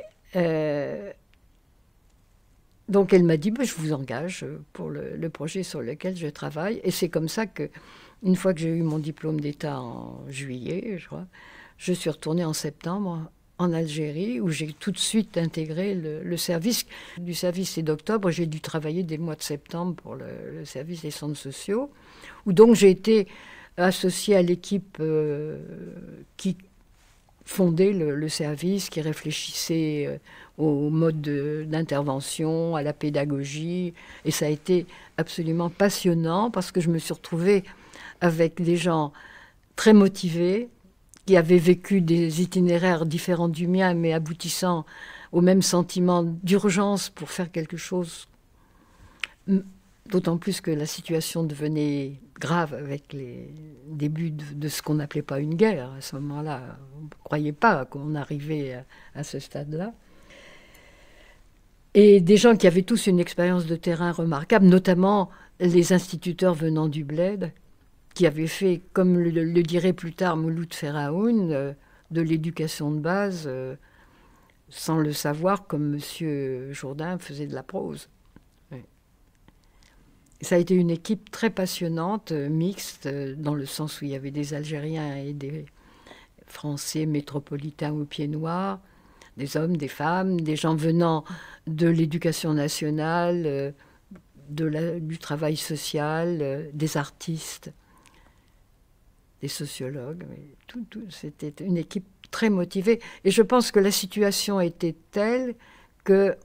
donc, elle m'a dit, je vous engage pour le projet sur lequel je travaille. Et c'est comme ça que, une fois que j'ai eu mon diplôme d'État en juillet, je crois, je suis retournée en septembre en Algérie, où j'ai tout de suite intégré le service. Du service et d'octobre, j'ai dû travailler dès le mois de septembre pour le service des centres sociaux, où donc j'ai été associée à l'équipe qui fondait le service, qui réfléchissait au mode d'intervention, à la pédagogie, et ça a été absolument passionnant, parce que je me suis retrouvée avec des gens très motivés, qui avaient vécu des itinéraires différents du mien, mais aboutissant au même sentiment d'urgence pour faire quelque chose, d'autant plus que la situation devenait grave avec les débuts de ce qu'on n'appelait pas une guerre. À ce moment-là, on ne croyait pas qu'on arrivait à ce stade-là. Et des gens qui avaient tous une expérience de terrain remarquable, notamment les instituteurs venant du Bled, qui avait fait, comme le dirait plus tard Mouloud Feraoun, de l'éducation de base, sans le savoir, comme M. Jourdain faisait de la prose. Oui. Ça a été une équipe très passionnante, mixte, dans le sens où il y avait des Algériens et des Français métropolitains ou pieds noirs, des hommes, des femmes, des gens venant de l'éducation nationale, du travail social, des artistes, des sociologues, c'était une équipe très motivée. Et je pense que la situation était telle qu'on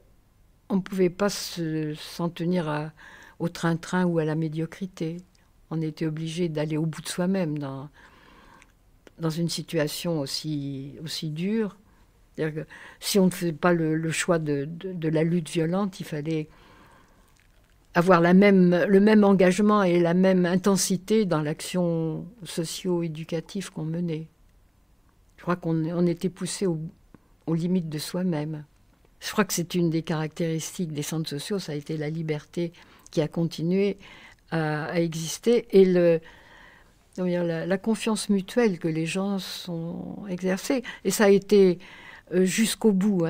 ne pouvait pas s'en tenir au train-train ou à la médiocrité. On était obligé d'aller au bout de soi-même dans une situation aussi dure. C'est-à-dire que si on ne faisait pas le choix de la lutte violente, il fallait avoir le même engagement et la même intensité dans l'action socio-éducative qu'on menait. Je crois qu'on était poussé aux limites de soi-même. Je crois que c'est une des caractéristiques des centres sociaux, ça a été la liberté qui a continué à exister et la confiance mutuelle que les gens sont exercés. Et ça a été jusqu'au bout.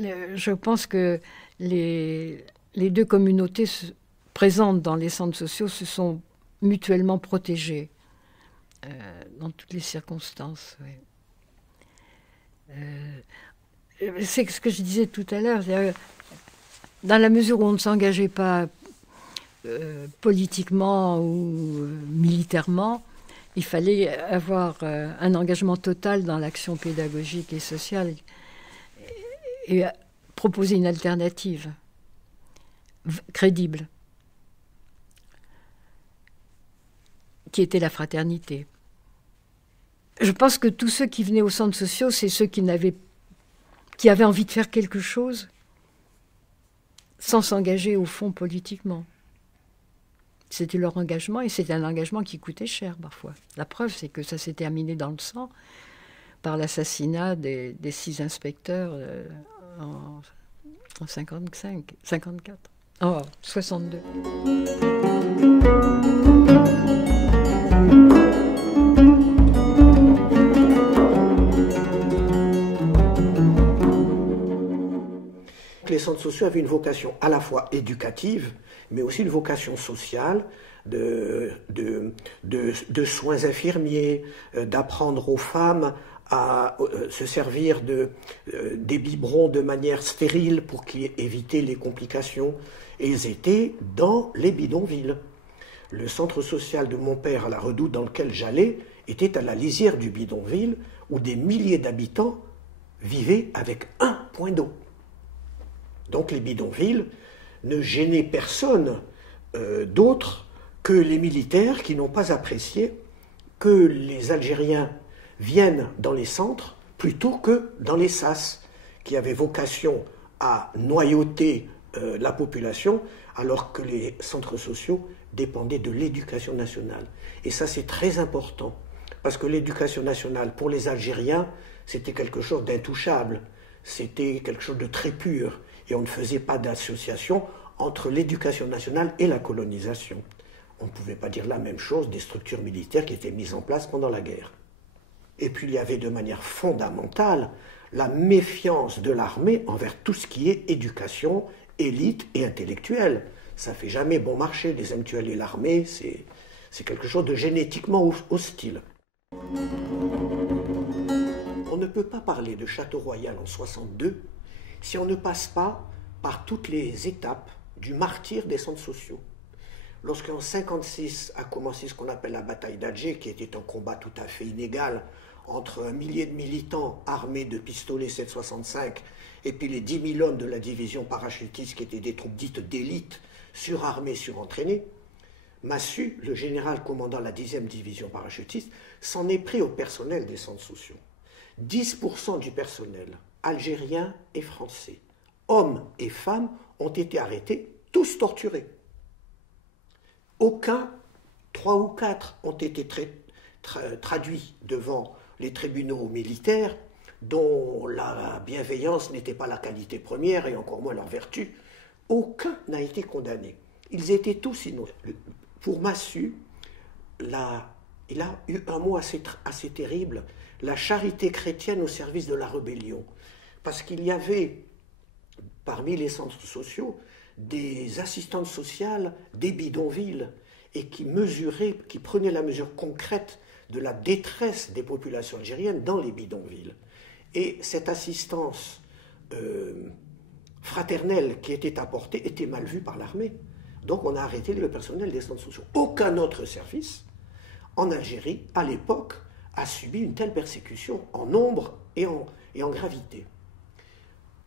Je pense que les deux communautés présentes dans les centres sociaux se sont mutuellement protégées dans toutes les circonstances. Oui. C'est ce que je disais tout à l'heure. Dans la mesure où on ne s'engageait pas politiquement ou militairement, il fallait avoir un engagement total dans l'action pédagogique et sociale et proposer une alternative crédible, qui était la fraternité. Je pense que tous ceux qui venaient aux centres sociaux, c'est ceux qui avaient envie de faire quelque chose sans s'engager au fond politiquement. C'était leur engagement et c'était un engagement qui coûtait cher parfois. La preuve, c'est que ça s'est terminé dans le sang par l'assassinat des 6 inspecteurs en 54. Oh, 62. les centres sociaux avaient une vocation à la fois éducative, mais aussi une vocation sociale, de soins infirmiers, d'apprendre aux femmes à se servir des biberons de manière stérile pour éviter les complications. Et ils étaient dans les bidonvilles. Le centre social de mon père à la Redoute, dans lequel j'allais, était à la lisière du bidonville, où des milliers d'habitants vivaient avec un point d'eau. Donc les bidonvilles ne gênaient personne d'autre que les militaires qui n'ont pas apprécié que les Algériens viennent dans les centres plutôt que dans les sas, qui avaient vocation à noyauter la population, alors que les centres sociaux dépendaient de l'éducation nationale. Et ça, c'est très important, parce que l'éducation nationale, pour les Algériens, c'était quelque chose d'intouchable, c'était quelque chose de très pur, et on ne faisait pas d'association entre l'éducation nationale et la colonisation. On ne pouvait pas dire la même chose des structures militaires qui étaient mises en place pendant la guerre. Et puis il y avait de manière fondamentale la méfiance de l'armée envers tout ce qui est éducation, élite et intellectuelle. Ça ne fait jamais bon marché, les intellectuels et l'armée, c'est quelque chose de génétiquement hostile. On ne peut pas parler de Château Royal en 62 si on ne passe pas par toutes les étapes du martyre des centres sociaux. Lorsqu'en 1956 a commencé ce qu'on appelle la bataille d'Alger, qui était un combat tout à fait inégal entre un millier de militants armés de pistolets 7,65 et puis les 10 000 hommes de la division parachutiste, qui étaient des troupes dites d'élite, surarmées, surentraînées, Massu, le général commandant la 10e division parachutiste, s'en est pris au personnel des centres sociaux. 10% du personnel, algérien et français, hommes et femmes, ont été arrêtés, tous torturés. Aucun, 3 ou 4, ont été traduits devant les tribunaux militaires, dont la bienveillance n'était pas la qualité première et encore moins leur vertu. Aucun n'a été condamné. Ils étaient tous innocents. Pour Massu, il a eu un mot assez terrible, la charité chrétienne au service de la rébellion. Parce qu'il y avait, parmi les centres sociaux, des assistantes sociales des bidonvilles et qui prenaient la mesure concrète de la détresse des populations algériennes dans les bidonvilles. Et cette assistance fraternelle qui était apportée était mal vue par l'armée. Donc on a arrêté le personnel des centres sociaux. Aucun autre service en Algérie, à l'époque, a subi une telle persécution en nombre et en gravité.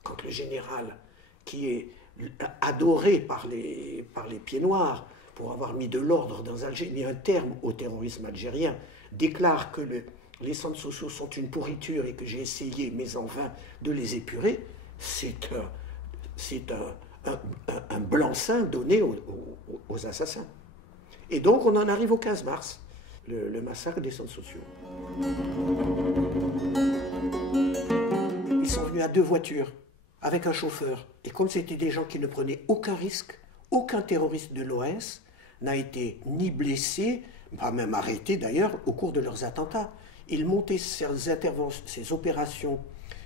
Quand le général, qui est adoré par les pieds noirs pour avoir mis de l'ordre dans Alger, mis un terme au terrorisme algérien, déclare que les centres sociaux sont une pourriture et que j'ai essayé, mais en vain, de les épurer, c'est un blanc-seing donné aux assassins. Et donc on en arrive au 15 mars, le massacre des centres sociaux. Ils sont venus à 2 voitures, avec un chauffeur. Et comme c'était des gens qui ne prenaient aucun risque, aucun terroriste de l'OS n'a été ni blessé, pas même arrêté d'ailleurs, au cours de leurs attentats. Ils montaient ces opérations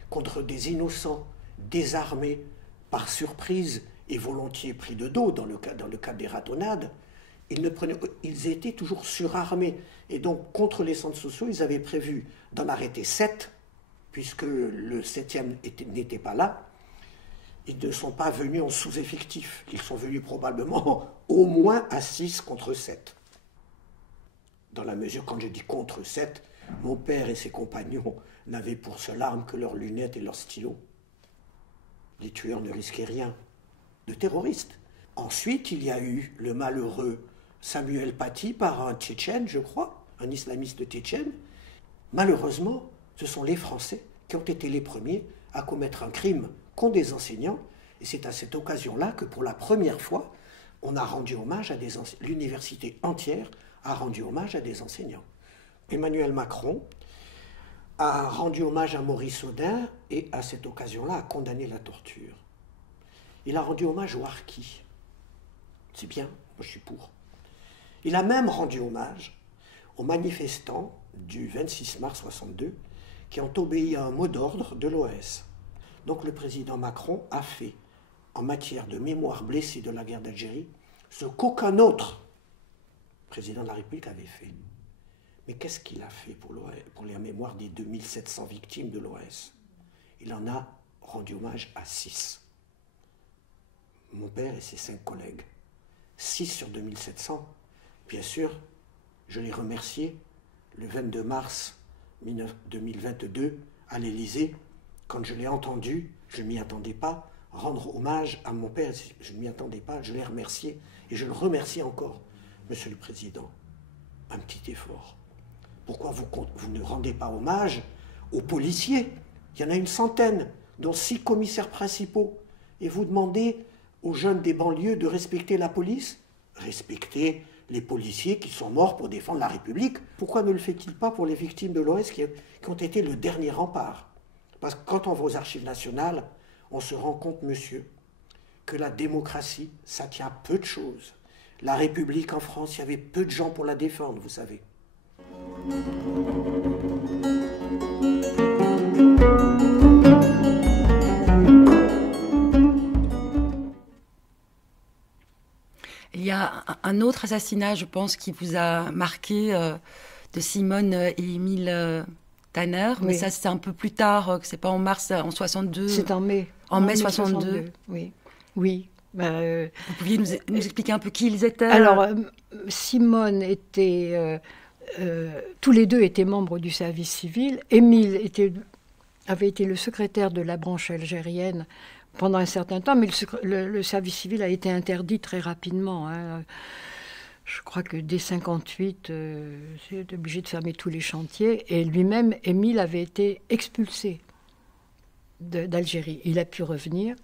contre des innocents désarmés par surprise et volontiers pris de dos dans le cas des ratonnades. Ils étaient toujours surarmés. Et donc, contre les centres sociaux, ils avaient prévu d'en arrêter 7, puisque le 7e n'était pas là. Ils ne sont pas venus en sous-effectif. Ils sont venus probablement au moins à 6 contre 7. Dans la mesure, quand je dis contre 7, mon père et ses compagnons n'avaient pour seule arme que leurs lunettes et leurs stylos. Les tueurs ne risquaient rien. De terroristes. Ensuite, il y a eu le malheureux Samuel Paty par un Tchétchène, je crois, un islamiste tchétchène. Malheureusement, ce sont les Français qui ont été les premiers à commettre un crime contre des enseignants. Et c'est à cette occasion-là que, pour la première fois, on a rendu hommage à des enseignants. L'université entière a rendu hommage à des enseignants. Emmanuel Macron a rendu hommage à Maurice Audin et, à cette occasion-là, a condamné la torture. Il a rendu hommage aux harkis. C'est bien, moi je suis pour. Il a même rendu hommage aux manifestants du 26 mars 62 qui ont obéi à un mot d'ordre de l'OS. Donc le président Macron a fait en matière de mémoire blessée de la guerre d'Algérie ce qu'aucun autre président de la République avait fait. Mais qu'est-ce qu'il a fait pour la mémoire des 2700 victimes de l'OAS? Il en a rendu hommage à 6. Mon père et ses 5 collègues. 6 sur 2700. Bien sûr, je l'ai remercié le 22 mars 2022 à l'Élysée, quand je l'ai entendu, je ne m'y attendais pas, rendre hommage à mon père, je ne m'y attendais pas, je l'ai remercié, et je le remercie encore. Monsieur le Président, un petit effort. Pourquoi vous ne rendez pas hommage aux policiers? Il y en a une centaine, dont 6 commissaires principaux, et vous demandez aux jeunes des banlieues de respecter la police? Respecter les policiers qui sont morts pour défendre la République. Pourquoi ne le fait-il pas pour les victimes de l'OAS qui ont été le dernier rempart? Parce que quand on va aux archives nationales, on se rend compte, monsieur, que la démocratie, ça tient à peu de choses. La République en France, il y avait peu de gens pour la défendre, vous savez. Il y a un autre assassinat, je pense, qui vous a marqué, de Simone et Émile Tanner, mais ça c'est un peu plus tard, c'est pas en mars, en 62. C'est en mai. En mai 62. Oui. Oui. Vous pouviez nous expliquer un peu qui ils étaient? Alors, Simone était... tous les deux étaient membres du service civil. Émile avait été le secrétaire de la branche algérienne pendant un certain temps, mais le service civil a été interdit très rapidement. Hein. Je crois que dès 1958, c'est obligé de fermer tous les chantiers. Et lui-même, Émile, avait été expulsé d'Algérie. Il a pu revenir.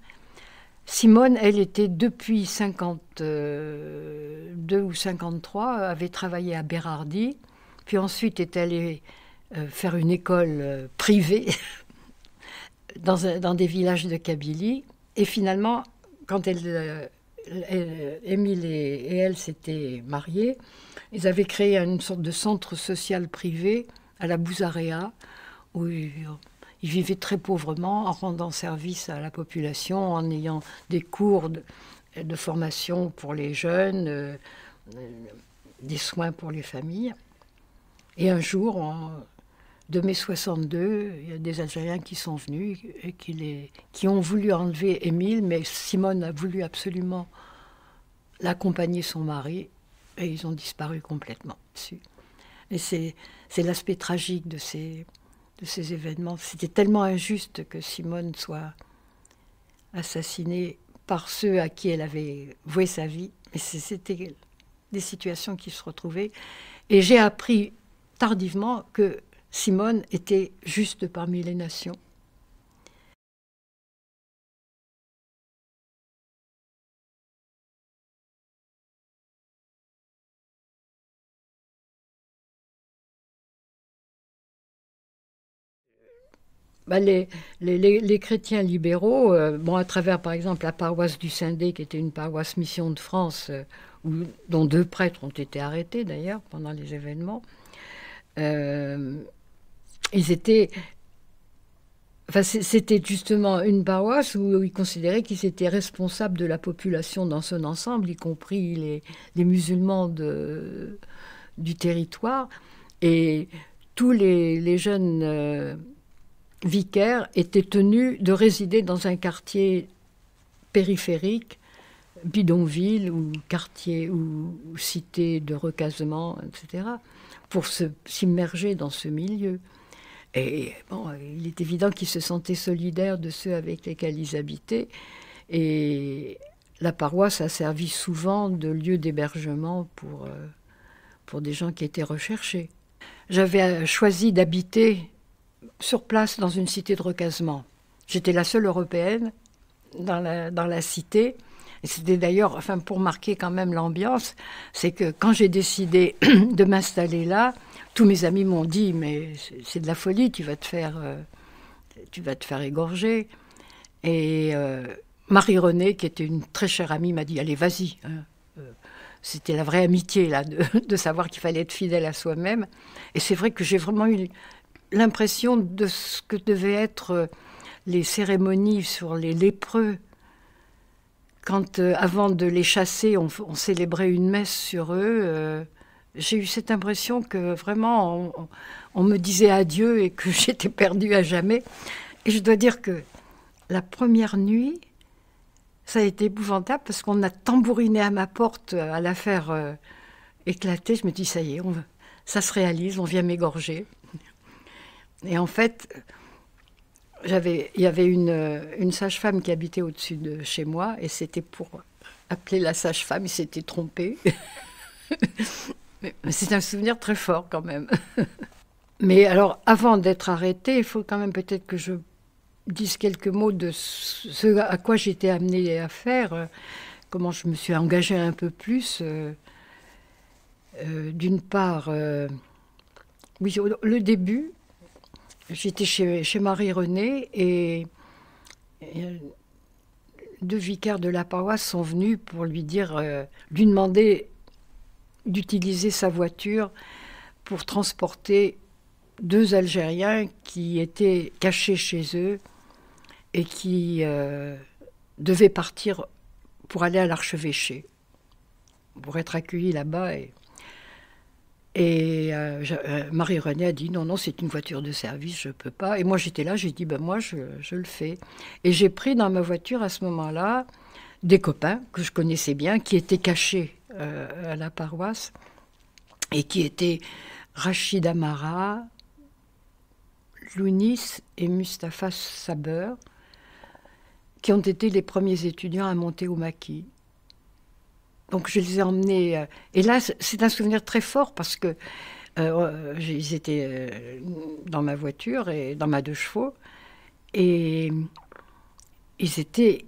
Simone, elle était depuis 52 ou 53, avait travaillé à Bérardi, puis ensuite est allée faire une école privée dans des villages de Kabylie. Et finalement, quand Émile et elle s'étaient mariés, ils avaient créé une sorte de centre social privé à la Bouzarea, où ils vivaient très pauvrement, en rendant service à la population, en ayant des cours de formation pour les jeunes, des soins pour les familles. Et un jour, de mai 62, il y a des Algériens qui sont venus et qui ont voulu enlever Émile, mais Simone a voulu absolument l'accompagner son mari, et ils ont disparu complètement dessus. Et c'est l'aspect tragique de ces événements. C'était tellement injuste que Simone soit assassinée par ceux à qui elle avait voué sa vie. Mais c'était des situations qui se retrouvaient. Et j'ai appris tardivement que Simone était juste parmi les nations. Les chrétiens libéraux, à travers par exemple la paroisse du Saint-Dé, qui était une paroisse mission de France, dont 2 prêtres ont été arrêtés d'ailleurs pendant les événements, c'était justement une paroisse où ils considéraient qu'ils étaient responsables de la population dans son ensemble, y compris les musulmans du territoire. Et tous les jeunes vicaires étaient tenus de résider dans un quartier périphérique, bidonville ou quartier ou cité de recasement, etc., pour s'immerger dans ce milieu. Et il est évident qu'ils se sentaient solidaires de ceux avec lesquels ils habitaient. Et la paroisse a servi souvent de lieu d'hébergement pour des gens qui étaient recherchés. J'avais choisi d'habiter sur place dans une cité de recasement. J'étais la seule européenne dans la cité. Et c'était d'ailleurs, pour marquer quand même l'ambiance, c'est que quand j'ai décidé de m'installer là, tous mes amis m'ont dit « mais c'est de la folie, tu vas te faire égorger ». Et Marie-Renée, qui était une très chère amie, m'a dit « allez, vas-y ». C'était la vraie amitié là, de savoir qu'il fallait être fidèle à soi-même. Et c'est vrai que j'ai vraiment eu l'impression de ce que devaient être les cérémonies sur les lépreux quand, avant de les chasser, on célébrait une messe sur eux, j'ai eu cette impression que vraiment, on me disait adieu et que j'étais perdue à jamais. Et je dois dire que la première nuit, ça a été épouvantable parce qu'on a tambouriné à ma porte à la faire éclater. Je me dis, ça y est, ça se réalise, on vient m'égorger. Et en fait, il y avait une sage-femme qui habitait au-dessus de chez moi, et c'était pour appeler la sage-femme, il s'était trompé. Mais c'est un souvenir très fort quand même. Mais alors, avant d'être arrêtée, il faut quand même peut-être que je dise quelques mots de ce à quoi j'étais amenée à faire, comment je me suis engagée un peu plus. D'une part, oui, le début, j'étais chez Marie-Renée et deux vicaires de la paroisse sont venus pour lui demander d'utiliser sa voiture pour transporter 2 Algériens qui étaient cachés chez eux et qui devaient partir pour aller à l'archevêché, pour être accueillis là-bas. Et Marie-Renée a dit non, c'est une voiture de service, je ne peux pas. Et moi j'étais là, j'ai dit moi je le fais. Et j'ai pris dans ma voiture à ce moment-là des copains que je connaissais bien, qui étaient cachés à la paroisse, et qui étaient Rachid Amara, Lounis et Mustapha Saber, qui ont été les premiers étudiants à monter au maquis. Donc je les ai emmenés... et là, c'est un souvenir très fort parce que ils étaient dans ma voiture, et dans ma 2 chevaux, et ils étaient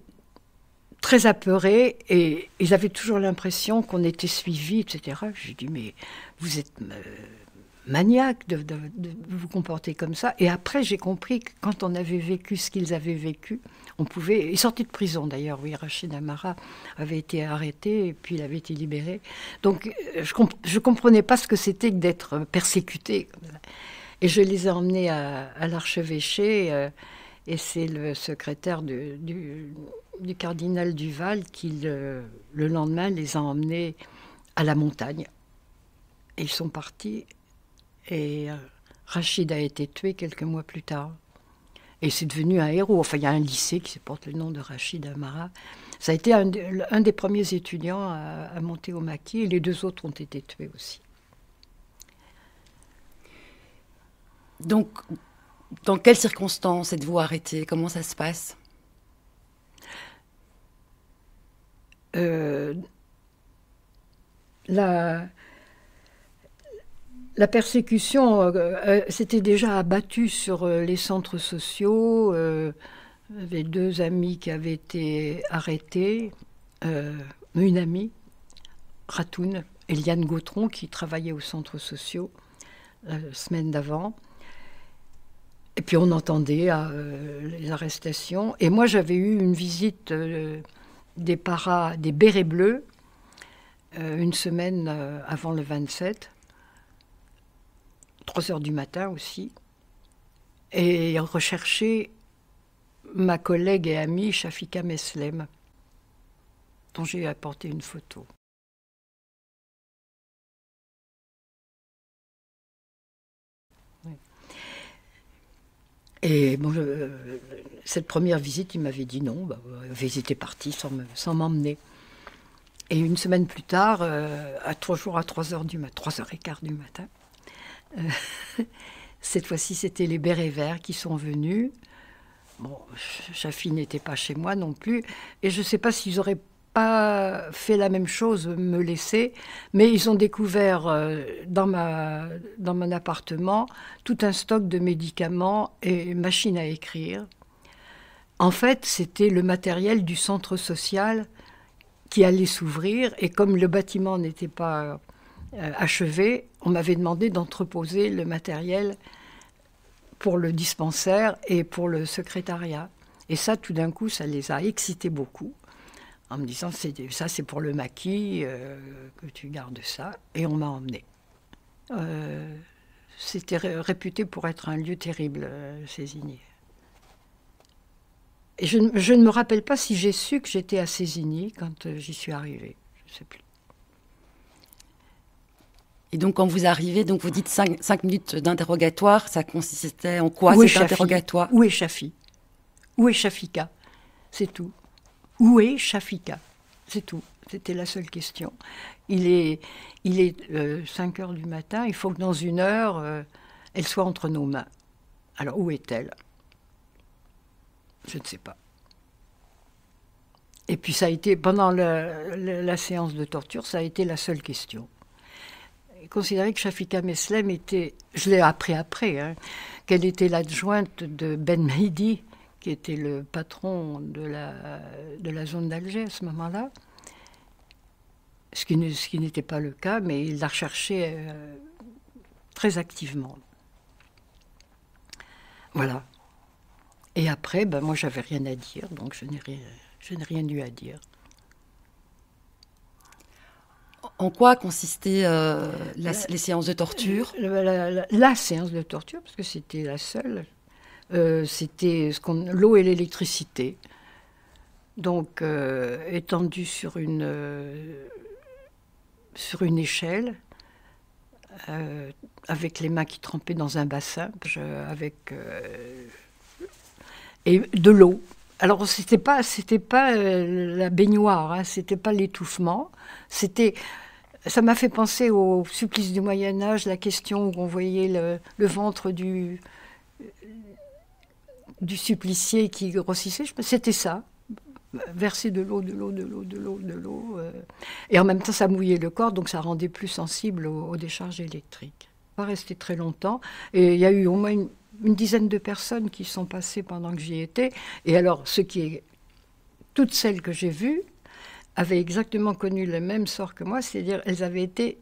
très apeurés, et ils avaient toujours l'impression qu'on était suivis, etc. J'ai dit, mais vous êtes maniaque de vous comporter comme ça. Et après, j'ai compris que quand on avait vécu ce qu'ils avaient vécu, on pouvait... Ils sortaient de prison, d'ailleurs, oui, Rachid Amara avait été arrêté, et puis il avait été libéré. Donc, je comprenais pas ce que c'était que d'être persécuté. Et je les ai emmenés à l'archevêché, et c'est le secrétaire du cardinal Duval qui, le lendemain, les a emmenés à la montagne. Et ils sont partis, et Rachid a été tué quelques mois plus tard. Et c'est devenu un héros. Enfin, il y a un lycée qui porte le nom de Rachid Amara. Ça a été un des premiers étudiants à monter au maquis, et les 2 autres ont été tués aussi. Donc, dans quelles circonstances êtes-vous arrêté? Comment ça se passe? La persécution s'était déjà abattue sur les centres sociaux. Il y avait 2 amis qui avaient été arrêtés. Une amie, Ratoun, Eliane Gautron, qui travaillait aux centres sociaux la semaine d'avant. Et puis on entendait les arrestations. Et moi, j'avais eu une visite des bérets bleus, une semaine avant le 27, 3h du matin aussi, et rechercher ma collègue et amie Shafika Meslem, dont j'ai apporté une photo. Et bon, cette première visite, il m'avait dit non, ils étaient partis sans m'emmener. Et une semaine plus tard, toujours à 3h du matin, 3h15 du matin, cette fois-ci, c'était les bérets verts qui sont venus. Bon, Chafi n'était pas chez moi non plus, et je ne sais pas s'ils n'auraient pas fait la même chose, me laisser, mais ils ont découvert dans mon appartement tout un stock de médicaments et machines à écrire. En fait, c'était le matériel du centre social qui allait s'ouvrir, et comme le bâtiment n'était pas achevé, on m'avait demandé d'entreposer le matériel pour le dispensaire et pour le secrétariat. Et ça, tout d'un coup, ça les a excités beaucoup, en me disant, ça c'est pour le maquis, que tu gardes ça. Et on m'a emmené. C'était réputé pour être un lieu terrible, Sézigné. Et je ne me rappelle pas si j'ai su que j'étais à Sézigny quand j'y suis arrivée. Je ne sais plus. Et donc, quand vous arrivez, donc vous dites 5 minutes d'interrogatoire, ça consistait en quoi cet interrogatoire? Où est Chafi? Où est Chafika? C'est tout. Où est Chafika? C'est tout. C'était la seule question. Il est 5 heures du matin, il faut que dans 1 heure, elle soit entre nos mains. Alors, où est-elle? Je ne sais pas. Et puis ça a été, pendant la séance de torture, ça a été la seule question. Considérer que Chafika Meslem était, je l'ai appris après, hein, qu'elle était l'adjointe de Ben Mehdi, qui était le patron de la zone d'Alger à ce moment-là. Ce qui n'était pas le cas, mais il la recherchait très activement. Voilà. Et après, ben, moi, j'avais rien à dire, donc je n'ai rien eu à dire. En quoi consistaient les séances de torture? La séance de torture, parce que c'était la seule, c'était l'eau et l'électricité. Donc, étendue sur une échelle, avec les mains qui trempaient dans un bassin, et de l'eau. Alors, c'était pas la baignoire, hein, c'était pas l'étouffement, ça m'a fait penser au supplice du Moyen-Âge, la question où on voyait le ventre du supplicié qui grossissait. C'était ça, verser de l'eau. Et en même temps, ça mouillait le corps, donc ça rendait plus sensible aux décharges électriques. Pas resté très longtemps, et il y a eu au moins une dizaine de personnes qui sont passées pendant que j'y étais. Et alors, toutes celles que j'ai vues avaient exactement connu le même sort que moi, c'est-à-dire elles avaient été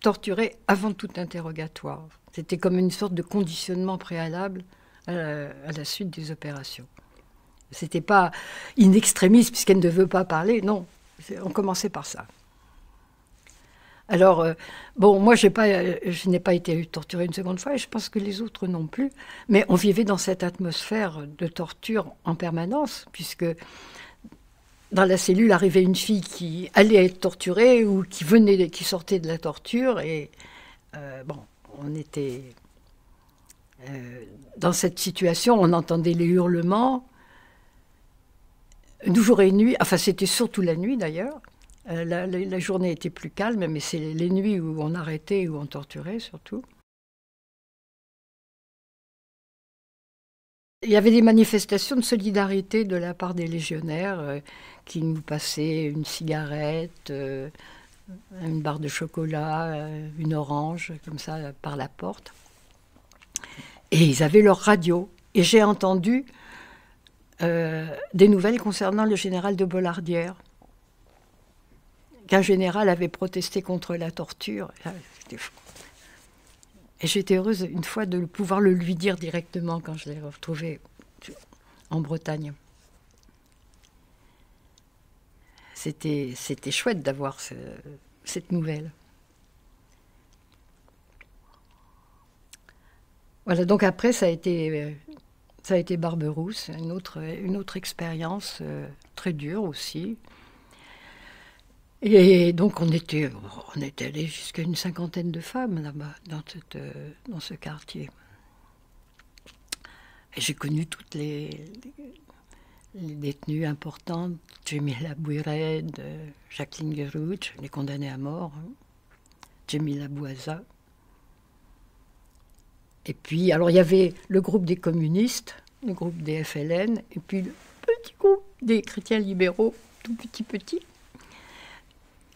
torturées avant tout interrogatoire. C'était comme une sorte de conditionnement préalable à la suite des opérations. C'était pas in extremis, puisqu'elle ne veut pas parler, non, on commençait par ça. Alors, bon, moi, je n'ai pas été torturée une seconde fois, et je pense que les autres non plus, mais on vivait dans cette atmosphère de torture en permanence, puisque dans la cellule arrivait une fille qui allait être torturée ou qui sortait de la torture, et bon, on était dans cette situation, on entendait les hurlements, jour et nuit, enfin c'était surtout la nuit d'ailleurs. La journée était plus calme, mais c'est les nuits où on arrêtait, où on torturait surtout. Il y avait des manifestations de solidarité de la part des légionnaires qui nous passaient une cigarette, une barre de chocolat, une orange, comme ça, par la porte. Et ils avaient leur radio. Et j'ai entendu des nouvelles concernant le général de Bollardière, qu'un général avait protesté contre la torture. Et j'étais heureuse une fois de pouvoir le lui dire directement quand je l'ai retrouvé en Bretagne. C'était chouette d'avoir cette nouvelle. Voilà, donc après, ça a été Barberousse, une autre expérience très dure aussi. Et donc on était allé jusqu'à une 50aine de femmes là-bas, dans ce quartier. Et j'ai connu toutes les détenues importantes, Djemila Bouired, Jacqueline Gerouch, les condamnés à mort, hein, Djemila Bouaza. Et puis, alors il y avait le groupe des communistes, le groupe des FLN, et puis le petit groupe des chrétiens libéraux, tout petit.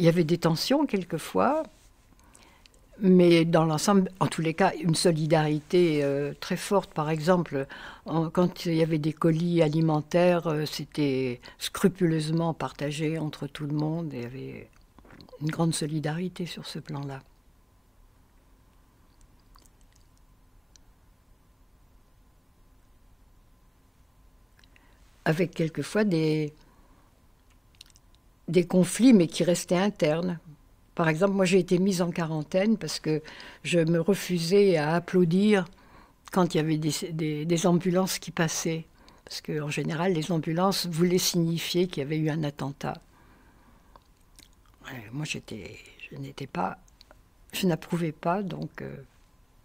Il y avait des tensions quelquefois, mais dans l'ensemble, en tous les cas, une solidarité très forte. Par exemple, quand il y avait des colis alimentaires, c'était scrupuleusement partagé entre tout le monde, et il y avait une grande solidarité sur ce plan-là. Avec quelquefois des conflits, mais qui restaient internes. Par exemple, moi j'ai été mise en quarantaine parce que je me refusais à applaudir quand il y avait des ambulances qui passaient. Parce qu'en général, les ambulances voulaient signifier qu'il y avait eu un attentat. Moi, je n'approuvais pas, donc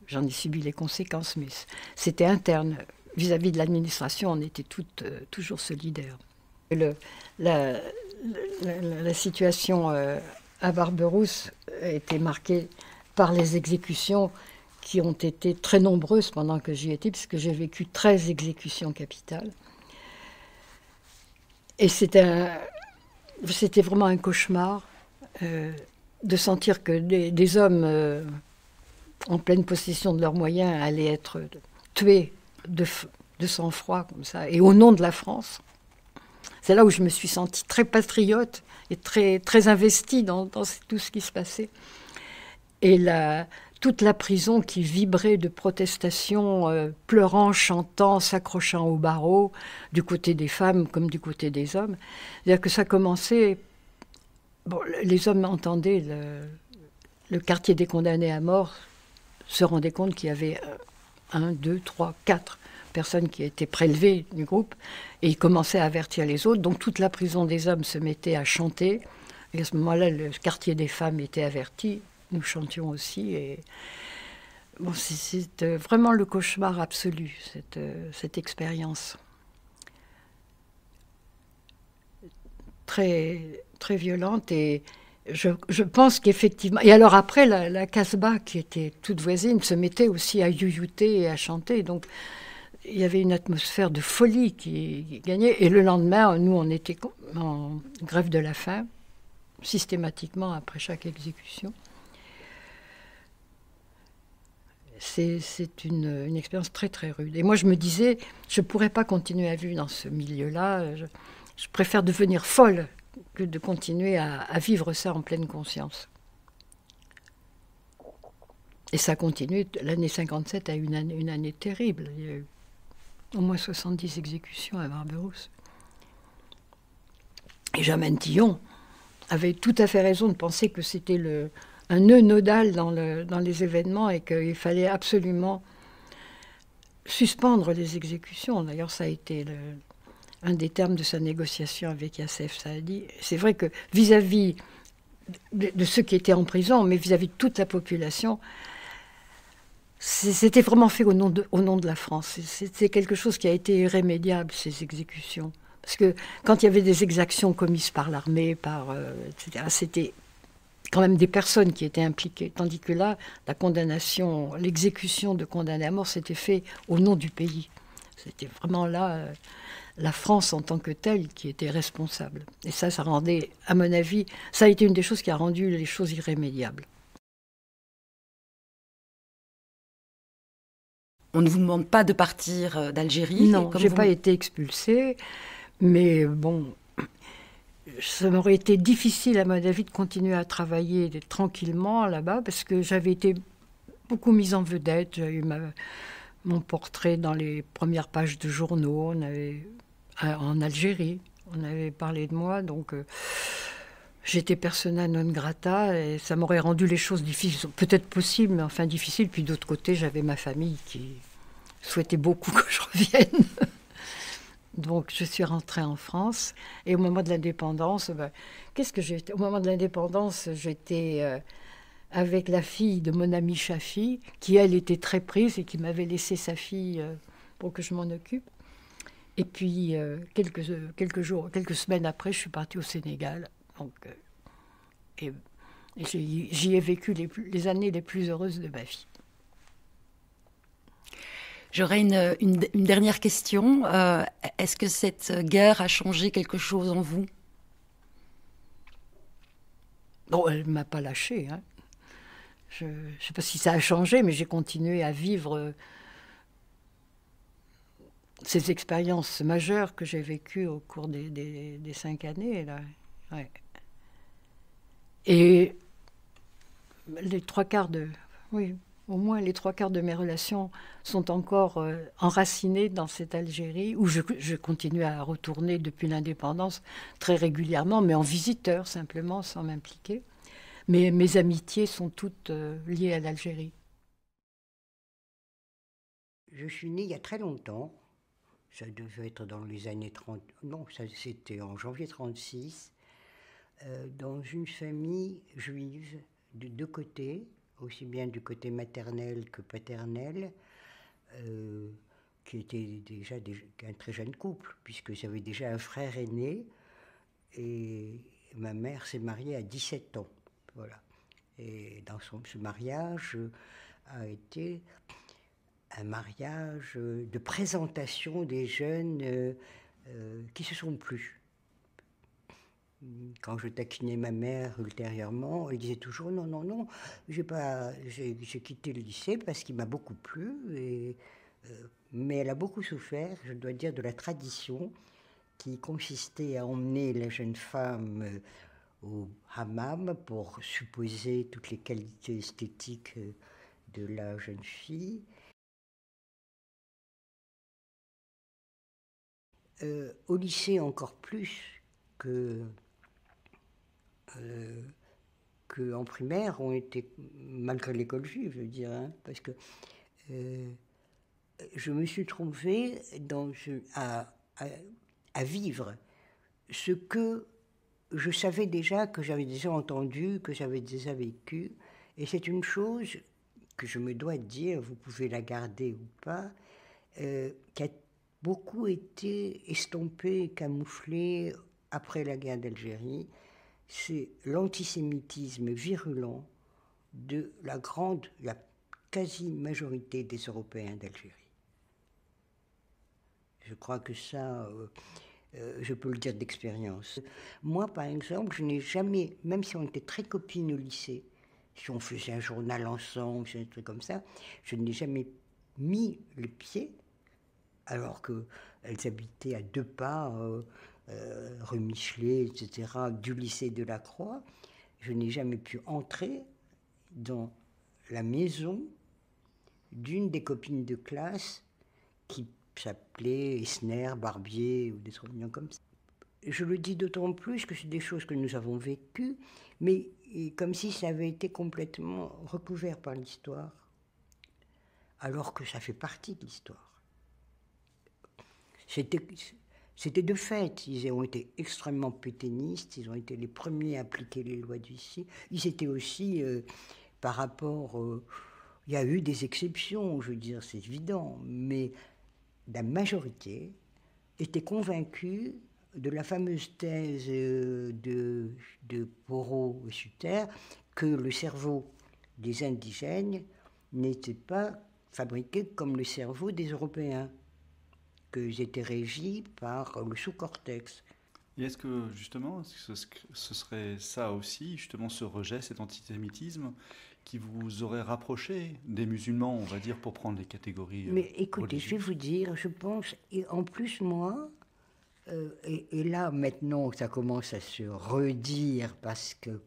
j'en ai subi les conséquences, mais c'était interne. Vis-à-vis de l'administration, on était toutes toujours solidaires. La situation à Barberousse a été marquée par les exécutions qui ont été très nombreuses pendant que j'y étais, puisque j'ai vécu 13 exécutions capitales. Et c'était vraiment un cauchemar de sentir que des hommes en pleine possession de leurs moyens allaient être tués de sang-froid comme ça, et au nom de la France. C'est là où je me suis sentie très patriote et très, très investie dans tout ce qui se passait. Et toute la prison qui vibrait de protestations, pleurant, chantant, s'accrochant aux barreaux, du côté des femmes comme du côté des hommes. C'est-à-dire que ça commençait... Bon, les hommes entendaient le quartier des condamnés à mort, se rendaient compte qu'il y avait 1, 2, 3, 4 personnes qui étaient prélevées du groupe, et ils commençaient à avertir les autres. Donc toute la prison des hommes se mettait à chanter, et à ce moment-là, le quartier des femmes était averti. Nous chantions aussi, et bon, c'est vraiment le cauchemar absolu, cette expérience. Très, très violente, et je pense qu'effectivement... Et alors après, la Casbah, qui était toute voisine, se mettait aussi à youyouter et à chanter, donc il y avait une atmosphère de folie qui gagnait, et le lendemain, nous, on était en grève de la faim, systématiquement après chaque exécution. C'est une expérience très, très rude. Et moi, je me disais, je ne pourrais pas continuer à vivre dans ce milieu-là. Je préfère devenir folle que de continuer à vivre ça en pleine conscience. Et ça continue. L'année 57 a eu une année terrible. Il y a eu au moins 70 exécutions à Barberousse. Et Jamène Tillon avait tout à fait raison de penser que c'était un nœud nodal dans les événements, et qu'il fallait absolument suspendre les exécutions. D'ailleurs, ça a été un des termes de sa négociation avec Yassef Saadi. C'est vrai que vis-à-vis de ceux qui étaient en prison, mais vis-à-vis de toute la population, c'était vraiment fait au nom de la France. C'est quelque chose qui a été irrémédiable, ces exécutions. Parce que quand il y avait des exactions commises par l'armée, etc., c'était quand même des personnes qui étaient impliquées. Tandis que là, l'exécution de condamnés à mort, c'était fait au nom du pays. C'était vraiment là la France en tant que telle qui était responsable. Et ça rendait, à mon avis, ça a été une des choses qui a rendu les choses irrémédiables. On ne vous demande pas de partir d'Algérie? Non, je n'ai pas été expulsée, mais bon, ça m'aurait été difficile, à mon avis, de continuer à travailler tranquillement là-bas, parce que j'avais été beaucoup mise en vedette. J'ai eu mon portrait dans les premières pages de journaux. En Algérie, on avait parlé de moi, donc j'étais persona non grata, et ça m'aurait rendu les choses difficiles, peut-être possibles, mais enfin difficiles. Puis d'autre côté, j'avais ma famille qui souhaitait beaucoup que je revienne. Donc je suis rentrée en France, et au moment de l'indépendance, au moment de l'indépendance, j'étais avec la fille de mon amie Chafi, qui elle était très prise et qui m'avait laissé sa fille pour que je m'en occupe. Et puis quelques semaines après, je suis partie au Sénégal. Donc, et j'y ai vécu les années les plus heureuses de ma vie. J'aurais une dernière question. Est-ce que cette guerre a changé quelque chose en vous? Bon, elle ne m'a pas lâchée. Hein. Je ne sais pas si ça a changé, mais j'ai continué à vivre ces expériences majeures que j'ai vécues au cours des 5 années. Là. Ouais. Et les 3/4 au moins les 3/4 de mes relations sont encore enracinées dans cette Algérie, où je continue à retourner depuis l'indépendance très régulièrement, mais en visiteur simplement, sans m'impliquer. Mais mes amitiés sont toutes liées à l'Algérie. Je suis née il y a très longtemps. ça devait être dans les années 30, non, c'était en janvier 36, dans une famille juive de deux côtés, aussi bien du côté maternel que paternel, qui était déjà un très jeune couple, puisque j'avais déjà un frère aîné, et ma mère s'est mariée à 17 ans. Voilà. Et dans ce mariage a été un mariage de présentation des jeunes qui se sont plu. Quand je taquinais ma mère ultérieurement, elle disait toujours non, non, non, j'ai quitté le lycée parce qu'il m'a beaucoup plu, mais elle a beaucoup souffert, je dois dire, de la tradition qui consistait à emmener la jeune femme au hammam pour supposer toutes les qualités esthétiques de la jeune fille. Au lycée encore plus qu'en primaire, on était, malgré l'école juive, je veux dire, hein, parce que je me suis trouvée à vivre ce que je savais déjà, que j'avais déjà entendu, que j'avais déjà vécu, et c'est une chose que je me dois dire, vous pouvez la garder ou pas, qui a beaucoup été estompée, camouflée après la guerre d'Algérie, c'est l'antisémitisme virulent de la quasi-majorité des Européens d'Algérie. Je crois que ça, je peux le dire d'expérience. Moi, par exemple, je n'ai jamais, même si on était très copines au lycée, si on faisait un journal ensemble, un truc comme ça, je n'ai jamais mis le pied, alors qu'elles habitaient à 2 pas, rue Michelet, etc., du lycée de la Croix. Je n'ai jamais pu entrer dans la maison d'une des copines de classe qui s'appelait Esner, Barbier, ou des trucs comme ça. Je le dis d'autant plus que c'est des choses que nous avons vécues, mais comme si ça avait été complètement recouvert par l'histoire, alors que ça fait partie de l'histoire. C'était de fait, ils ont été extrêmement pétainistes, ils ont été les premiers à appliquer les lois d'huissier. Ils étaient aussi, par rapport... il y a eu des exceptions, je veux dire, c'est évident, mais la majorité était convaincue de la fameuse thèse de Porot et Sutter que le cerveau des indigènes n'était pas fabriqué comme le cerveau des Européens, qu'ils étaient régis par le sous-cortex. Et est-ce que, justement, ce serait ça aussi, justement, ce rejet, cet antisémitisme, qui vous aurait rapproché des musulmans, on va dire, pour prendre les catégories Mais écoutez, religieuses. je vais vous dire, je pense, et en plus, moi, et là, maintenant, ça commence à se redire, parce que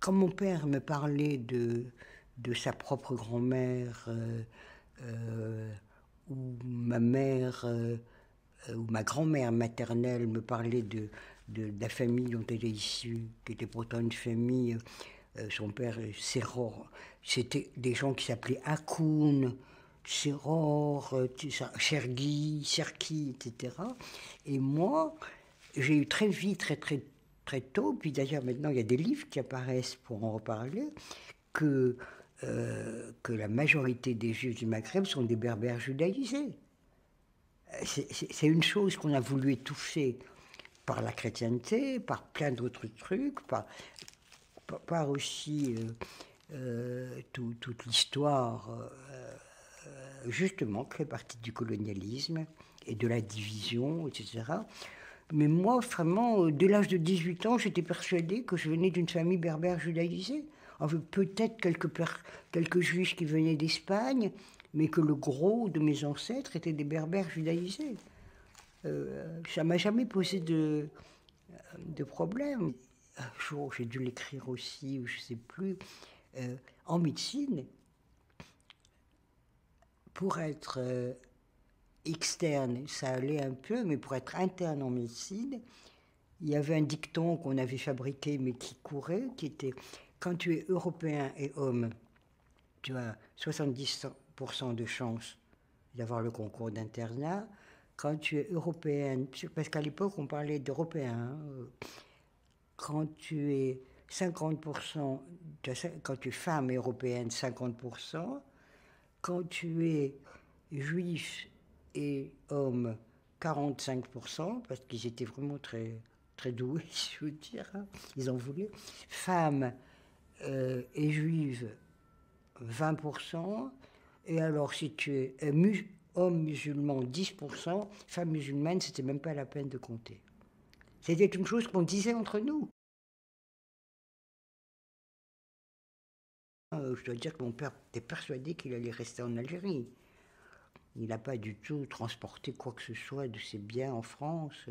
quand mon père me parlait de sa propre grand-mère, ou ma mère, ou ma grand-mère maternelle me parlait de la famille dont elle est issue, qui était pourtant une famille, son père, Serror, c'était des gens qui s'appelaient Hakoun, Serror, Chergui, Serki, etc. Et moi, j'ai eu très vite, très tôt, puis d'ailleurs maintenant il y a des livres qui apparaissent pour en reparler, que la majorité des Juifs du Maghreb sont des berbères judaïsés. C'est une chose qu'on a voulu étouffer par la chrétienté, par plein d'autres trucs, par aussi toute l'histoire, justement, qui fait partie du colonialisme et de la division, etc. Mais moi, vraiment, dès l'âge de 18 ans, j'étais persuadée que je venais d'une famille berbère judaïsée. Enfin, peut-être quelques juifs qui venaient d'Espagne, mais que le gros de mes ancêtres étaient des berbères judaïsés. Ça ne m'a jamais posé de problème. Un jour, j'ai dû l'écrire aussi, ou je ne sais plus, en médecine, pour être externe, ça allait un peu, mais pour être interne en médecine, il y avait un dicton qu'on avait fabriqué, mais qui courait, qui était « Quand tu es européen et homme, tu as 70 50% de chance d'avoir le concours d'internat. Quand tu es européenne, parce qu'à l'époque on parlait d'européens, quand tu es 50%, quand tu es femme européenne, 50%, quand tu es juif et homme, 45%, parce qu'ils étaient vraiment très, très doués, je veux dire, hein, ils en voulaient. Femme et juive, 20%, et alors si tu es homme musulman, 10%, femme musulmane, c'était même pas la peine de compter. C'était une chose qu'on disait entre nous. Je dois dire que mon père était persuadé qu'il allait rester en Algérie. Il n'a pas du tout transporté quoi que ce soit de ses biens en France.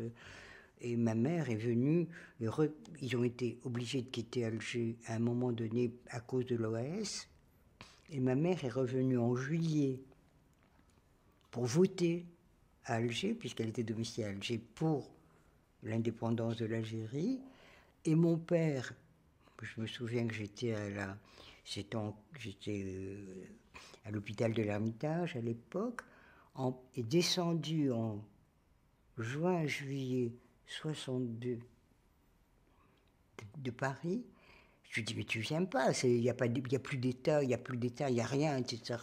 Et ma mère est venue, ils ont été obligés de quitter Alger à un moment donné à cause de l'OAS. Et ma mère est revenue en juillet pour voter à Alger, puisqu'elle était domiciliée à Alger pour l'indépendance de l'Algérie. Et mon père, je me souviens que j'étais à l'hôpital de l'Ermitage à l'époque, est descendu en juin-juillet 62 de Paris. Je lui dis, mais tu viens pas, il n'y a plus d'État, il n'y a rien, etc.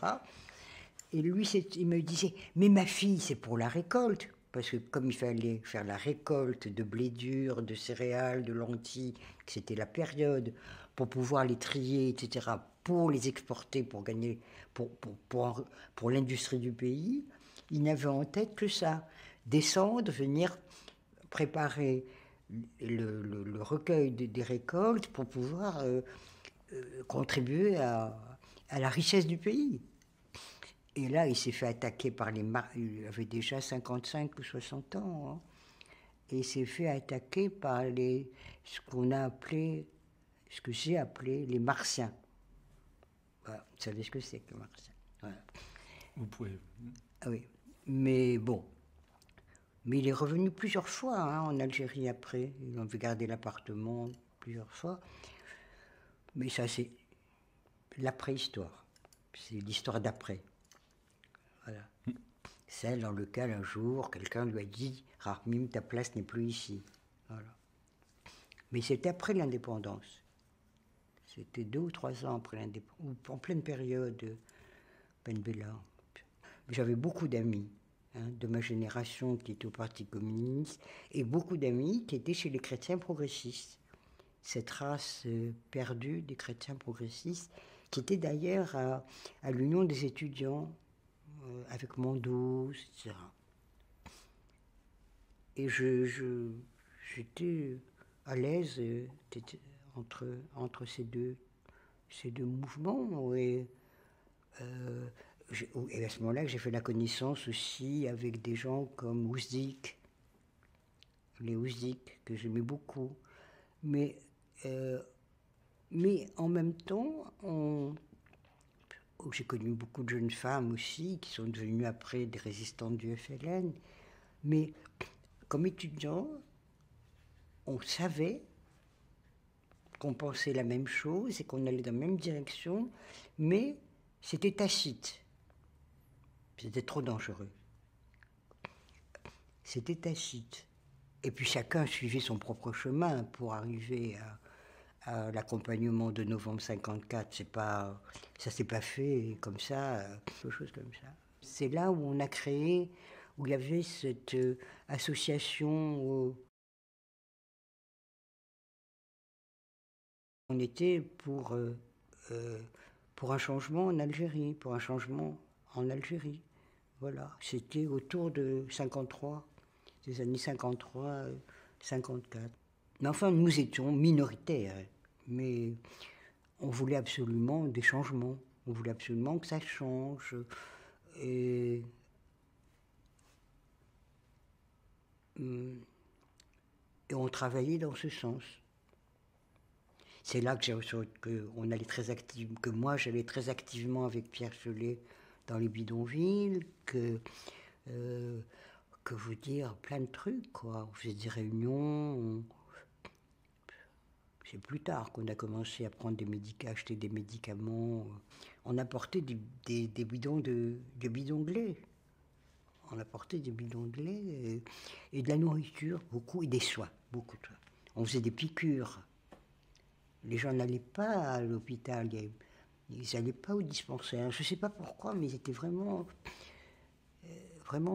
Et lui, il me disait, mais ma fille, c'est pour la récolte. Parce que comme il fallait faire la récolte de blé dur, de céréales, de lentilles, que c'était la période, pour pouvoir les trier, etc., pour les exporter, pour gagner, pour l'industrie du pays, il n'avait en tête que ça. Descendre, venir préparer le recueil des récoltes pour pouvoir contribuer à la richesse du pays. Et là, il s'est fait attaquer par les... Il avait déjà 55 ou 60 ans. Hein, et il s'est fait attaquer par ce que j'ai appelé les Martiens. Voilà, vous savez ce que c'est que Martiens. Voilà. Vous pouvez... Ah oui, mais bon. Mais il est revenu plusieurs fois hein, en Algérie après. Ils ont vu garder l'appartement plusieurs fois. Mais ça, c'est la préhistoire. C'est l'histoire d'après. Voilà. Celle dans laquelle un jour, quelqu'un lui a dit « Rahmim, ta place n'est plus ici. » Voilà. Mais c'était après l'indépendance. C'était 2 ou 3 ans après l'indépendance, en pleine période Ben Bella. J'avais beaucoup d'amis hein, de ma génération qui étaient au Parti communiste et beaucoup d'amis qui étaient chez les chrétiens progressistes. Cette race perdue des chrétiens progressistes qui était d'ailleurs à l'Union des étudiants avec Mondos, etc. Et j'étais à l'aise entre ces deux mouvements. Et à ce moment-là, j'ai fait la connaissance aussi avec des gens comme Ouzdik, les Ouzdik, que j'aimais beaucoup. Mais en même temps, j'ai connu beaucoup de jeunes femmes aussi, qui sont devenues après des résistantes du FLN. Mais comme étudiants, on savait qu'on pensait la même chose et qu'on allait dans la même direction, mais c'était tacite. C'était trop dangereux. C'était tacite. Et puis chacun suivait son propre chemin pour arriver à l'accompagnement de novembre 54. Ça s'est pas fait comme ça, quelque chose comme ça. C'est là où on a créé, où il y avait cette association. On était pour un changement en Algérie, Voilà, c'était autour de 53, des années 53, 54. Mais enfin, nous étions minoritaires, mais on voulait absolument des changements. On voulait absolument que ça change. Et on travaillait dans ce sens. C'est là que moi j'allais très activement avec Pierre Chollet dans les bidonvilles, que vous dire, plein de trucs, quoi. On faisait des réunions, c'est plus tard qu'on a commencé à prendre des médicaments, acheter des médicaments. On apportait des bidons de lait. On apportait des bidons de lait et de la nourriture, beaucoup, et des soins, beaucoup de soins. On faisait des piqûres. Les gens n'allaient pas à l'hôpital, ils n'allaient pas au dispensaire. Je ne sais pas pourquoi, mais ils étaient vraiment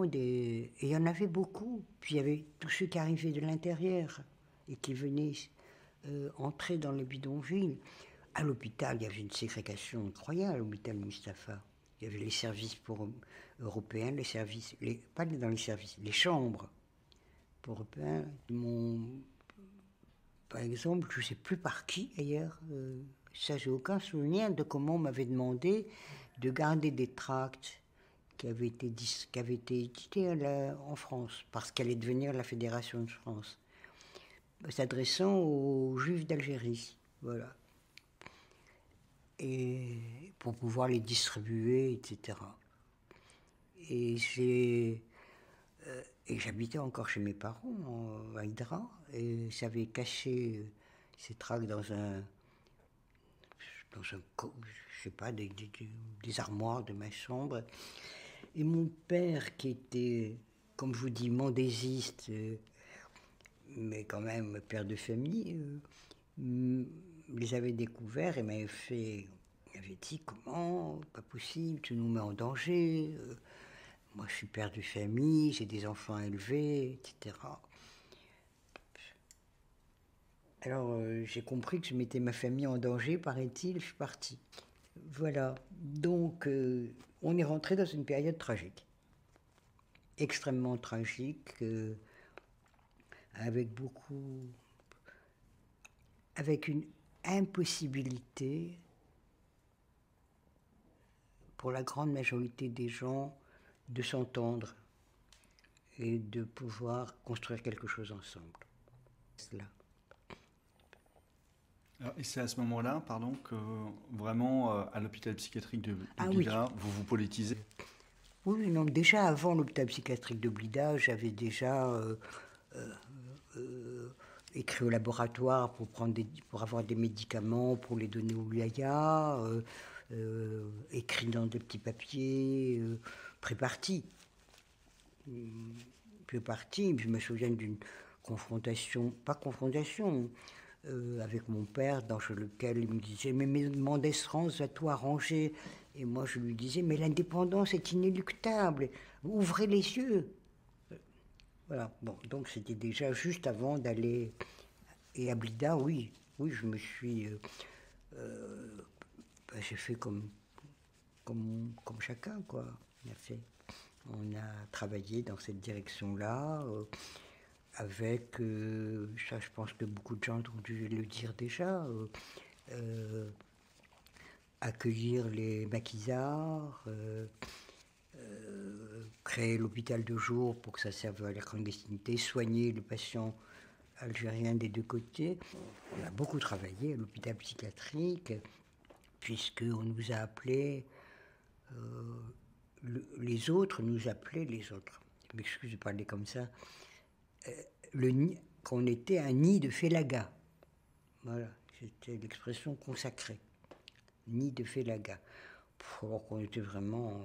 des... Et il y en avait beaucoup. Puis il y avait tous ceux qui arrivaient de l'intérieur et qui venaient entrer dans les bidonvilles. À l'hôpital, il y avait une ségrégation incroyable, à l'hôpital Mustapha. Il y avait les services européens, les services, pas dans les services, les chambres pour européens. Par exemple, je ne sais plus par qui ailleurs, ça j'ai aucun souvenir de comment on m'avait demandé de garder des tracts qui avaient été édités en France, parce qu'elle allait devenir la Fédération de France, s'adressant aux Juifs d'Algérie, voilà. Et pour pouvoir les distribuer, etc. Et j'habitais encore chez mes parents, à Hydra, et j'avais caché ces tracts dans un je sais pas, des armoires de ma chambre. Et mon père, qui était, comme je vous dis, mendésiste, mais quand même père de famille, les avait découverts et m'avait dit, comment, pas possible, tu nous mets en danger, moi je suis père de famille, j'ai des enfants à élever, etc. Alors j'ai compris que je mettais ma famille en danger, paraît-il, je suis partie. Voilà, donc on est rentré dans une période tragique, extrêmement tragique, avec une impossibilité pour la grande majorité des gens de s'entendre et de pouvoir construire quelque chose ensemble. C'est là. Et c'est à ce moment-là, pardon, que vraiment, à l'hôpital psychiatrique de Blida, oui, vous politisez? Oui, non, déjà avant l'hôpital psychiatrique de Blida, j'avais déjà écrit au laboratoire pour avoir des médicaments, pour les donner au Wilaya, écrit dans des petits papiers, prépartis. Je me souviens d'une confrontation, avec mon père, dans lequel il me disait « Mais Mendès France va tout arranger ». Et moi, je lui disais « Mais l'indépendance est inéluctable, ouvrez les yeux ». Voilà, bon, donc c'était déjà juste avant d'aller... Et à Blida, oui, je me suis... j'ai fait comme chacun, quoi. On a travaillé dans cette direction-là, avec, ça je pense que beaucoup de gens ont dû le dire déjà, accueillir les maquisards, créer l'hôpital de jour pour que ça serve à la clandestinité, soigner les patients algériens des deux côtés. On a beaucoup travaillé à l'hôpital psychiatrique, puisqu'on nous a appelés, les autres nous appelaient les autres. Je m'excuse de parler comme ça. Qu'on était un nid de Félaga. Voilà, c'était l'expression consacrée. Nid de Félaga. Alors qu'on était vraiment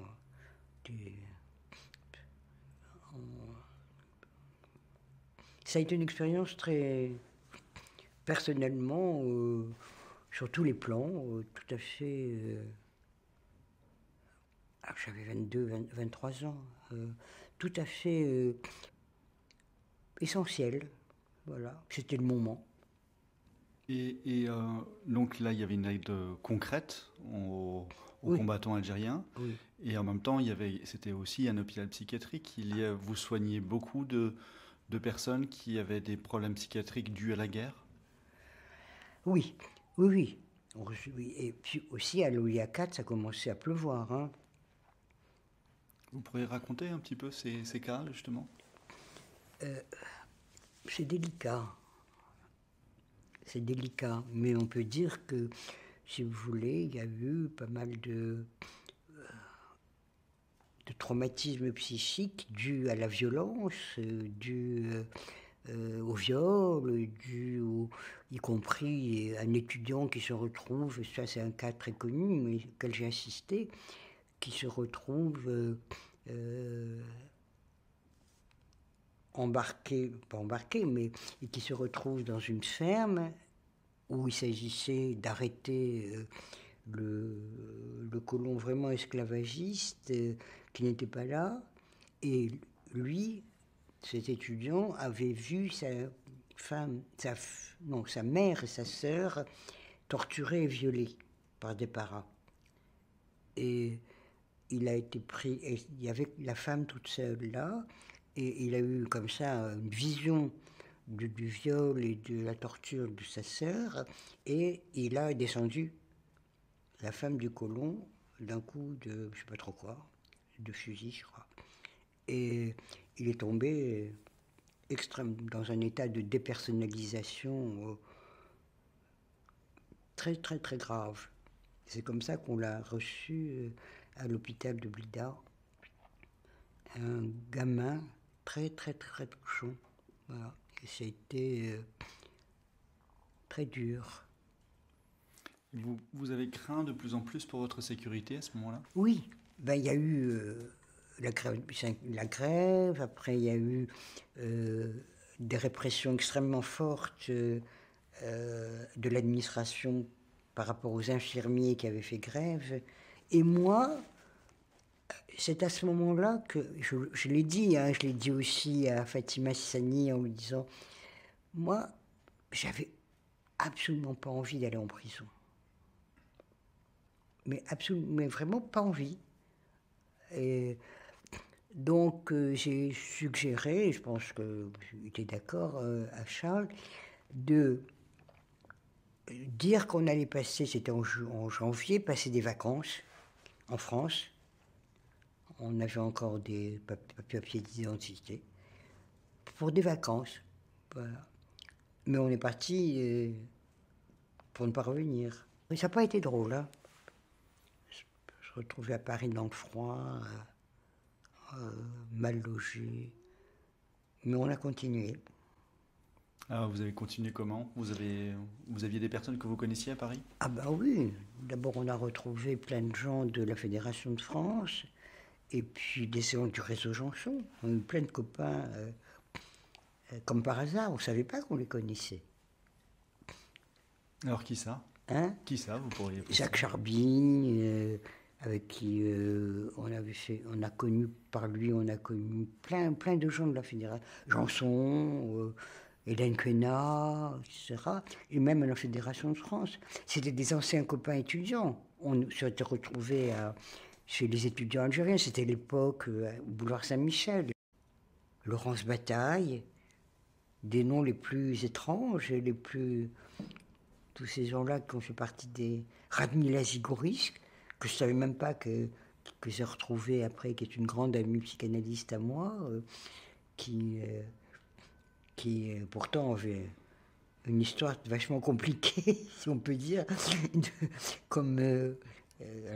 Ça a été une expérience très personnellement, sur tous les plans, tout à fait... j'avais 23 ans, tout à fait essentiel, voilà, c'était le moment. Et donc là, il y avait une aide concrète aux combattants algériens, oui. Et en même temps, c'était aussi un hôpital psychiatrique. Vous soignez beaucoup de personnes qui avaient des problèmes psychiatriques dus à la guerre? Oui. Et puis aussi, à l'OIA 4, ça commençait à pleuvoir. Hein. Vous pourriez raconter un petit peu ces cas, justement? C'est délicat. C'est délicat. Mais on peut dire que, si vous voulez, il y a eu pas mal de traumatismes psychiques dus à la violence, dus au viol, y compris un étudiant qui se retrouve, ça c'est un cas très connu, mais auquel j'ai assisté, qui se retrouve pas embarqué, mais qui se retrouve dans une ferme où il s'agissait d'arrêter le colon vraiment esclavagiste qui n'était pas là, et lui, cet étudiant, avait vu sa mère et sa sœur torturées et violées par des paras. Et il a été pris, et il y avait la femme toute seule là, et il a eu comme ça une vision du viol et de la torture de sa sœur, et il a descendu la femme du colon d'un coup de, je sais pas trop quoi, de fusil, je crois. Et il est tombé dans un état de dépersonnalisation très très très grave. C'est comme ça qu'on l'a reçu à l'hôpital de Blida. Un gamin très très très touchant. Voilà. Et ça a été très dur. Vous avez craint de plus en plus pour votre sécurité à ce moment-là? Oui, ben, il y a eu la grève, après il y a eu des répressions extrêmement fortes de l'administration par rapport aux infirmiers qui avaient fait grève. Et moi, c'est à ce moment-là que, je l'ai dit, hein, je l'ai dit aussi à Fatima Sissani en lui disant, moi, j'avais absolument pas envie d'aller en prison. Mais vraiment pas envie. Et donc j'ai suggéré, et je pense que j'étais d'accord à Charles, de dire qu'on allait passer, c'était en janvier, passer des vacances en France. On avait encore des papiers d'identité pour des vacances. Voilà. Mais on est parti pour ne pas revenir. Mais ça n'a pas été drôle, hein. Je me retrouvais à Paris dans le froid, mal logé. Mais on a continué. Ah, vous avez continué comment? Vous aviez des personnes que vous connaissiez à Paris? Ah bah oui. D'abord, on a retrouvé plein de gens de la Fédération de France, et puis des gens du réseau Janson. On a eu plein de copains, comme par hasard. On ne savait pas qu'on les connaissait. Alors qui ça? Hein? Qui ça, vous pourriez... Jacques Charbin, avec qui on a connu, par lui, on a connu plein de gens de la Fédération. Janson, Hélène Quénat, etc. Et même à la Fédération de France. C'était des anciens copains étudiants. On s'était retrouvés chez les étudiants algériens. C'était l'époque au boulevard Saint-Michel. Laurence Bataille, des noms les plus étranges, tous ces gens-là qui ont fait partie des... Radmila Zigouris, que je ne savais même pas que j'ai retrouvée après, qui est une grande amie psychanalyste à moi, qui pourtant avait une histoire vachement compliquée, si on peut dire, comme elle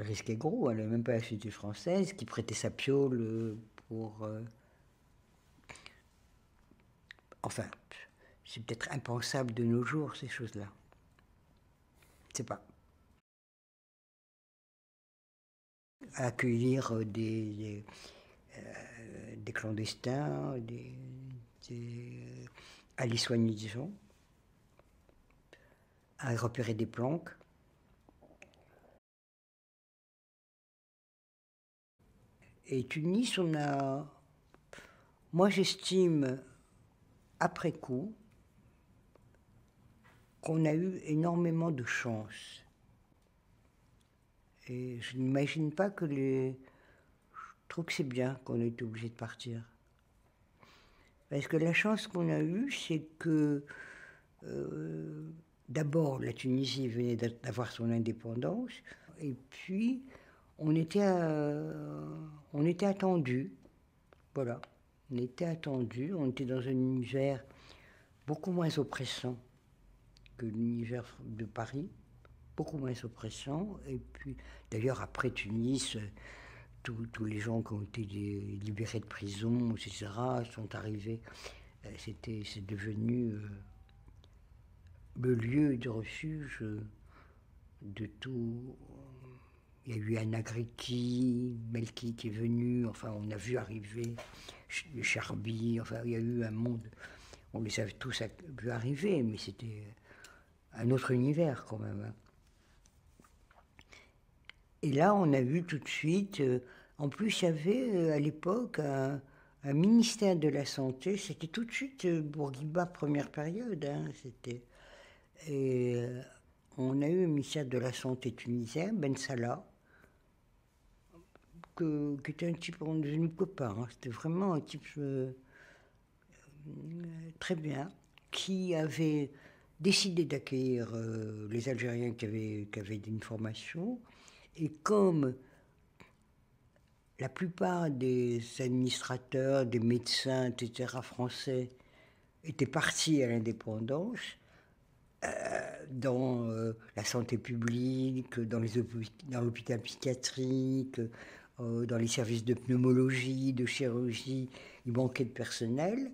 risquait gros, elle n'avait même pas la nationalité française, qui prêtait sa piole pour... Enfin, c'est peut-être impensable de nos jours, ces choses-là. Je sais pas. Accueillir des clandestins, à les soigner, disons, à repérer des planques. Et Tunis, moi j'estime, après coup, qu'on a eu énormément de chance. Et je n'imagine pas que je trouve que c'est bien qu'on ait été obligé de partir. Parce que la chance qu'on a eue, c'est que d'abord la Tunisie venait d'avoir son indépendance, et puis on était attendus. Voilà, on était attendus, on était dans un univers beaucoup moins oppressant que l'univers de Paris, beaucoup moins oppressant. Et puis, d'ailleurs, après Tunis, tous les gens qui ont été libérés de prison, etc., sont arrivés C'est devenu le lieu de refuge de tout. Il y a eu Anna Gricki, Melki qui est venu, enfin on a vu arriver Charby, enfin il y a eu un monde, on les avait tous vu arriver, mais c'était un autre univers quand même. Et là on a vu tout de suite, en plus il y avait à l'époque un ministère de la Santé, c'était tout de suite Bourguiba première période, hein, c'était... Et on a eu un ministère de la Santé tunisien, Ben Salah, qui était un type, on est devenu copain, hein, c'était vraiment un type très bien, qui avait décidé d'accueillir les Algériens qui avaient une formation, et comme la plupart des administrateurs, des médecins, etc., français, étaient partis à l'indépendance, dans la santé publique, dans l'hôpital psychiatrique, dans les services de pneumologie, de chirurgie, il manquait de personnel.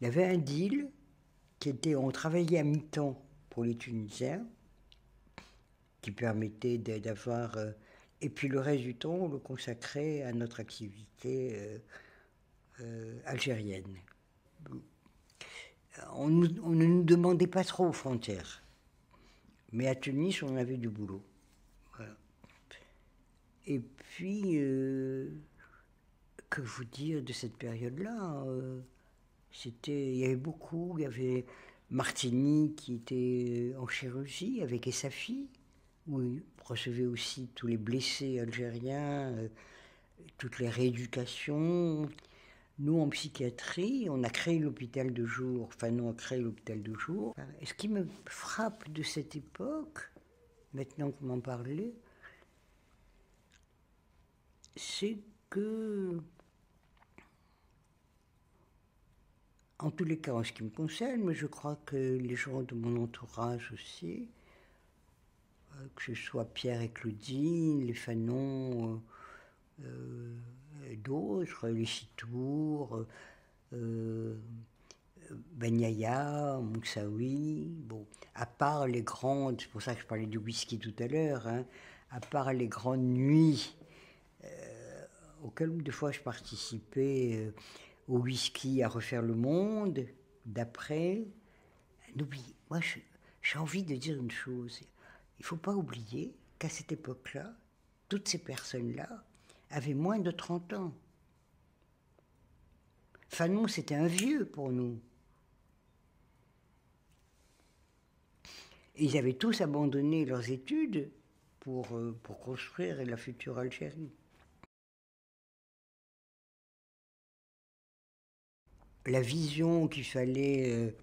Il y avait un deal qui était, on travaillait à mi-temps pour les Tunisiens, qui permettait d'avoir... et puis le reste du temps, on le consacrait à notre activité algérienne. On ne nous demandait pas trop aux frontières. Mais à Tunis, on avait du boulot. Voilà. Et puis, que vous dire de cette période-là, il y avait beaucoup, il y avait Martini qui était en chirurgie avec Essafi, où il recevait aussi tous les blessés algériens, toutes les rééducations. Nous, en psychiatrie, on a créé l'hôpital de jour, Fanon a créé l'hôpital de jour. Et ce qui me frappe de cette époque, maintenant que vous m'en parlez, c'est que, en tous les cas, en ce qui me concerne, mais je crois que les gens de mon entourage aussi, que ce soit Pierre et Claudine, les Fanon, d'autres, les Chitour, Banyaya, Moussaoui, bon, à part les grandes, c'est pour ça que je parlais du whisky tout à l'heure, hein, à part les grandes nuits auxquelles des fois je participais, au whisky à refaire le monde, d'après, n'oubliez, moi j'ai envie de dire une chose, il ne faut pas oublier qu'à cette époque-là, toutes ces personnes-là avaient moins de 30 ans. Fanon, c'était un vieux pour nous. Et ils avaient tous abandonné leurs études pour construire la future Algérie. La vision qu'il fallait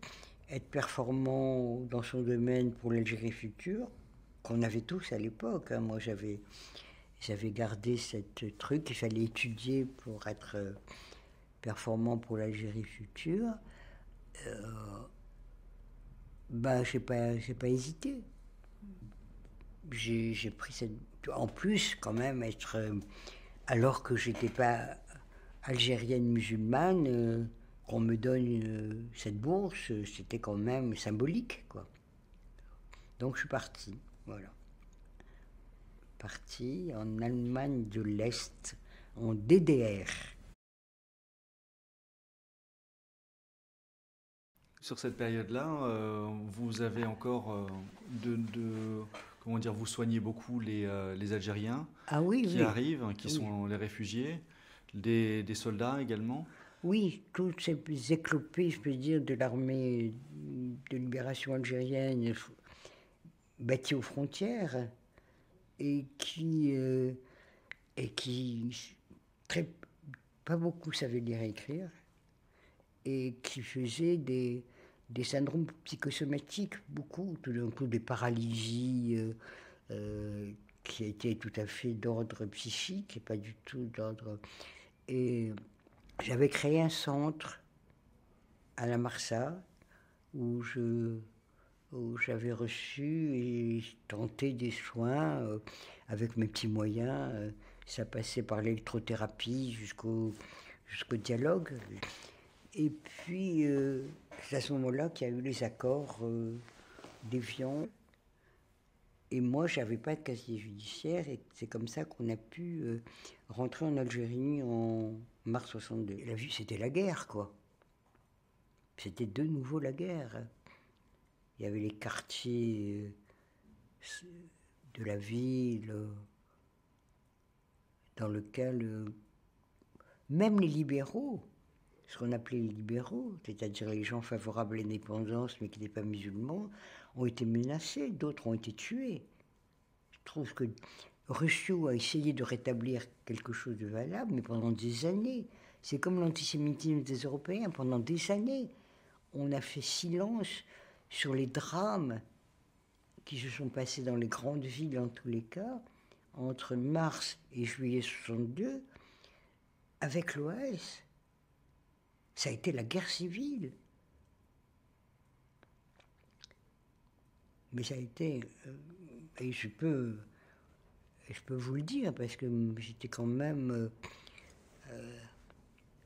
être performant dans son domaine pour l'Algérie future, qu'on avait tous à l'époque, hein. Moi j'avais gardé ce truc qu'il fallait étudier pour être performant pour l'Algérie future. J'ai pas hésité. J'ai pris cette... En plus, quand même, être... alors que j'étais pas algérienne musulmane, qu'on me donne cette bourse, c'était quand même symbolique, quoi. Donc je suis partie, voilà. Partie en Allemagne de l'Est, en DDR. Sur cette période-là, vous avez encore comment dire, vous soignez beaucoup les Algériens qui arrivent, qui sont les réfugiés, des soldats également. Oui, toutes ces éclopées, je peux dire, de l'armée de libération algérienne bâtie aux frontières et qui pas beaucoup savaient lire et écrire et qui faisaient des syndromes psychosomatiques, beaucoup, tout d'un coup des paralysies qui étaient tout à fait d'ordre psychique et pas du tout d'ordre... Et j'avais créé un centre à la Marsa où j'avais reçu et tenté des soins avec mes petits moyens. Ça passait par l'électrothérapie jusqu'au dialogue. Et puis, c'est à ce moment-là qu'il y a eu les accords d'Évian. Et moi, je n'avais pas de casier judiciaire, et c'est comme ça qu'on a pu rentrer en Algérie en mars 62. La vue, c'était la guerre, quoi. C'était de nouveau la guerre. Il y avait les quartiers de la ville dans lesquels même les libéraux, ce qu'on appelait les libéraux, c'est-à-dire les gens favorables à l'indépendance mais qui n'étaient pas musulmans, ont été menacés, d'autres ont été tués. Je trouve que Rousseau a essayé de rétablir quelque chose de valable, mais pendant des années. C'est comme l'antisémitisme des Européens, pendant des années. On a fait silence sur les drames qui se sont passés dans les grandes villes, en tous les cas, entre mars et juillet 62, avec l'OAS. Ça a été la guerre civile. Mais ça a été... et je peux vous le dire, parce que j'étais quand même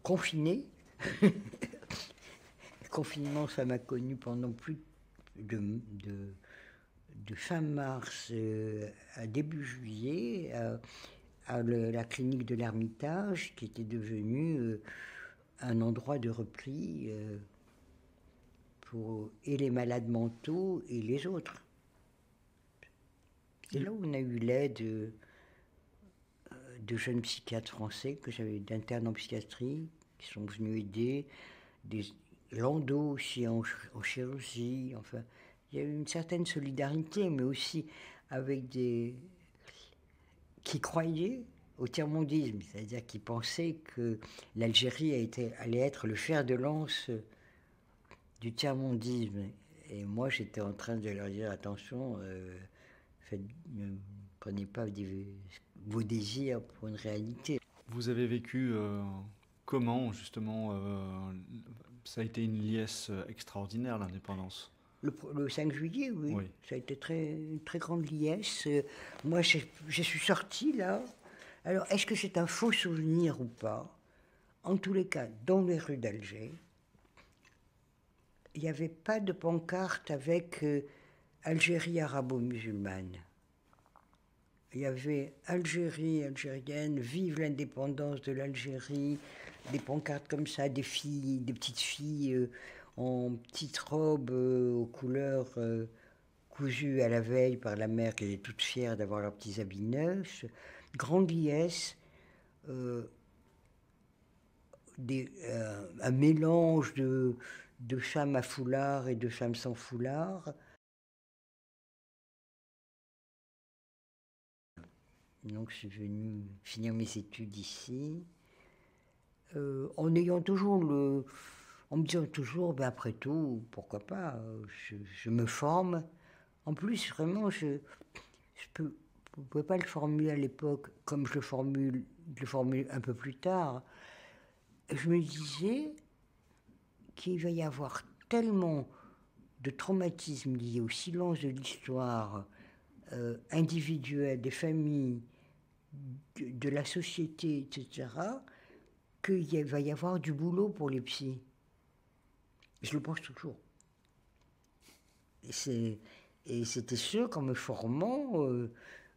confiné. Le confinement, ça m'a connu pendant plus de fin mars à début juillet à la clinique de l'Ermitage, qui était devenue un endroit de repli pour et les malades mentaux et les autres. C'est là où on a eu l'aide de jeunes psychiatres français que j'avais d'internes en psychiatrie qui sont venus aider, des Landau aussi en chirurgie, enfin, il y a eu une certaine solidarité, mais aussi avec des qui croyaient au tiers-mondisme, c'est-à-dire qui pensaient que l'Algérie allait être le fer de lance du tiers-mondisme. Et moi, j'étais en train de leur dire, attention, ne prenez pas vos désirs pour une réalité. Vous avez vécu comment, justement, ça a été une liesse extraordinaire, l'indépendance? Le 5 juillet, oui. Ça a été une très grande liesse. Moi, je suis sortie là. Alors, est-ce que c'est un faux souvenir ou pas? En tous les cas, dans les rues d'Alger, il n'y avait pas de pancarte avec Algérie arabo-musulmane. Il y avait Algérie, algérienne, vive l'indépendance de l'Algérie, des pancartes comme ça, des petites filles en petites robes aux couleurs cousues à la veille par la mère qui était toute fière d'avoir leurs petits habits neufs. Grande liesse, un mélange de femmes à foulard et de femmes sans foulard. Donc je suis venue finir mes études ici, en ayant toujours en me disant toujours, ben après tout, pourquoi pas, je me forme. En plus, vraiment, vous ne pouvez pas le formuler à l'époque comme je le formule un peu plus tard. Je me disais qu'il va y avoir tellement de traumatismes liés au silence de l'histoire individuelle, des familles, de la société, etc., qu'il va y avoir du boulot pour les psys. Je le pense toujours. Et c'était sûr qu'en me formant,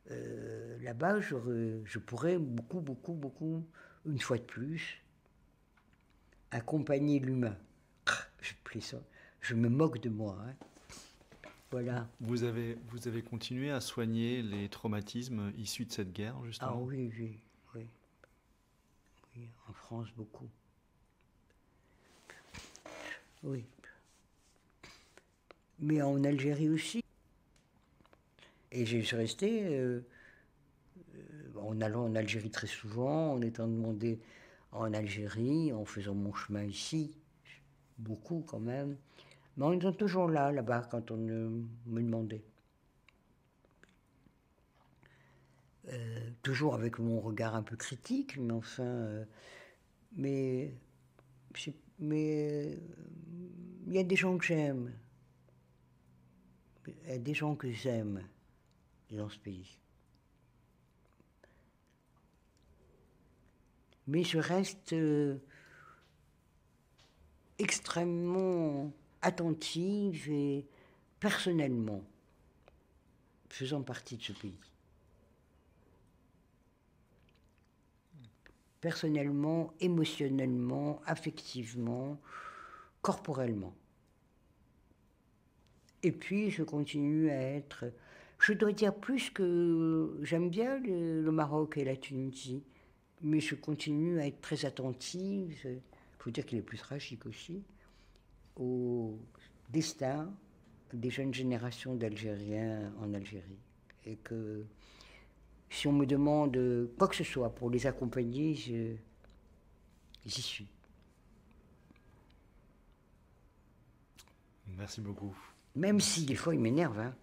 là-bas, je pourrais beaucoup, une fois de plus, accompagner l'humain. Je me moque de moi. Hein. Voilà. Vous avez continué à soigner les traumatismes issus de cette guerre, justement? Ah oui. Oui, en France, beaucoup. Oui. Mais en Algérie aussi. Et je suis resté en allant en Algérie très souvent, en étant demandé en Algérie, en faisant mon chemin ici, beaucoup quand même. Mais en étant toujours là-bas, quand on me demandait. Toujours avec mon regard un peu critique, mais enfin... mais il y a des gens que j'aime. Il y a des gens que j'aime dans ce pays. Mais je reste extrêmement attentive et personnellement faisant partie de ce pays. Personnellement, émotionnellement, affectivement, corporellement. Et puis, je continue à être... Je dois dire plus que j'aime bien le Maroc et la Tunisie, mais je continue à être très attentive, il faut dire qu'il est plus tragique aussi, au destin des jeunes générations d'Algériens en Algérie. Et que si on me demande quoi que ce soit pour les accompagner, j'y suis. Merci beaucoup. Même si des fois il m'énerve, hein.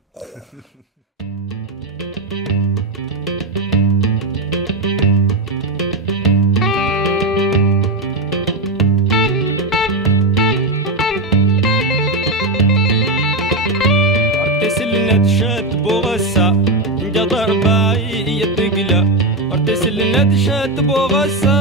ارتسل ندشت بغصاي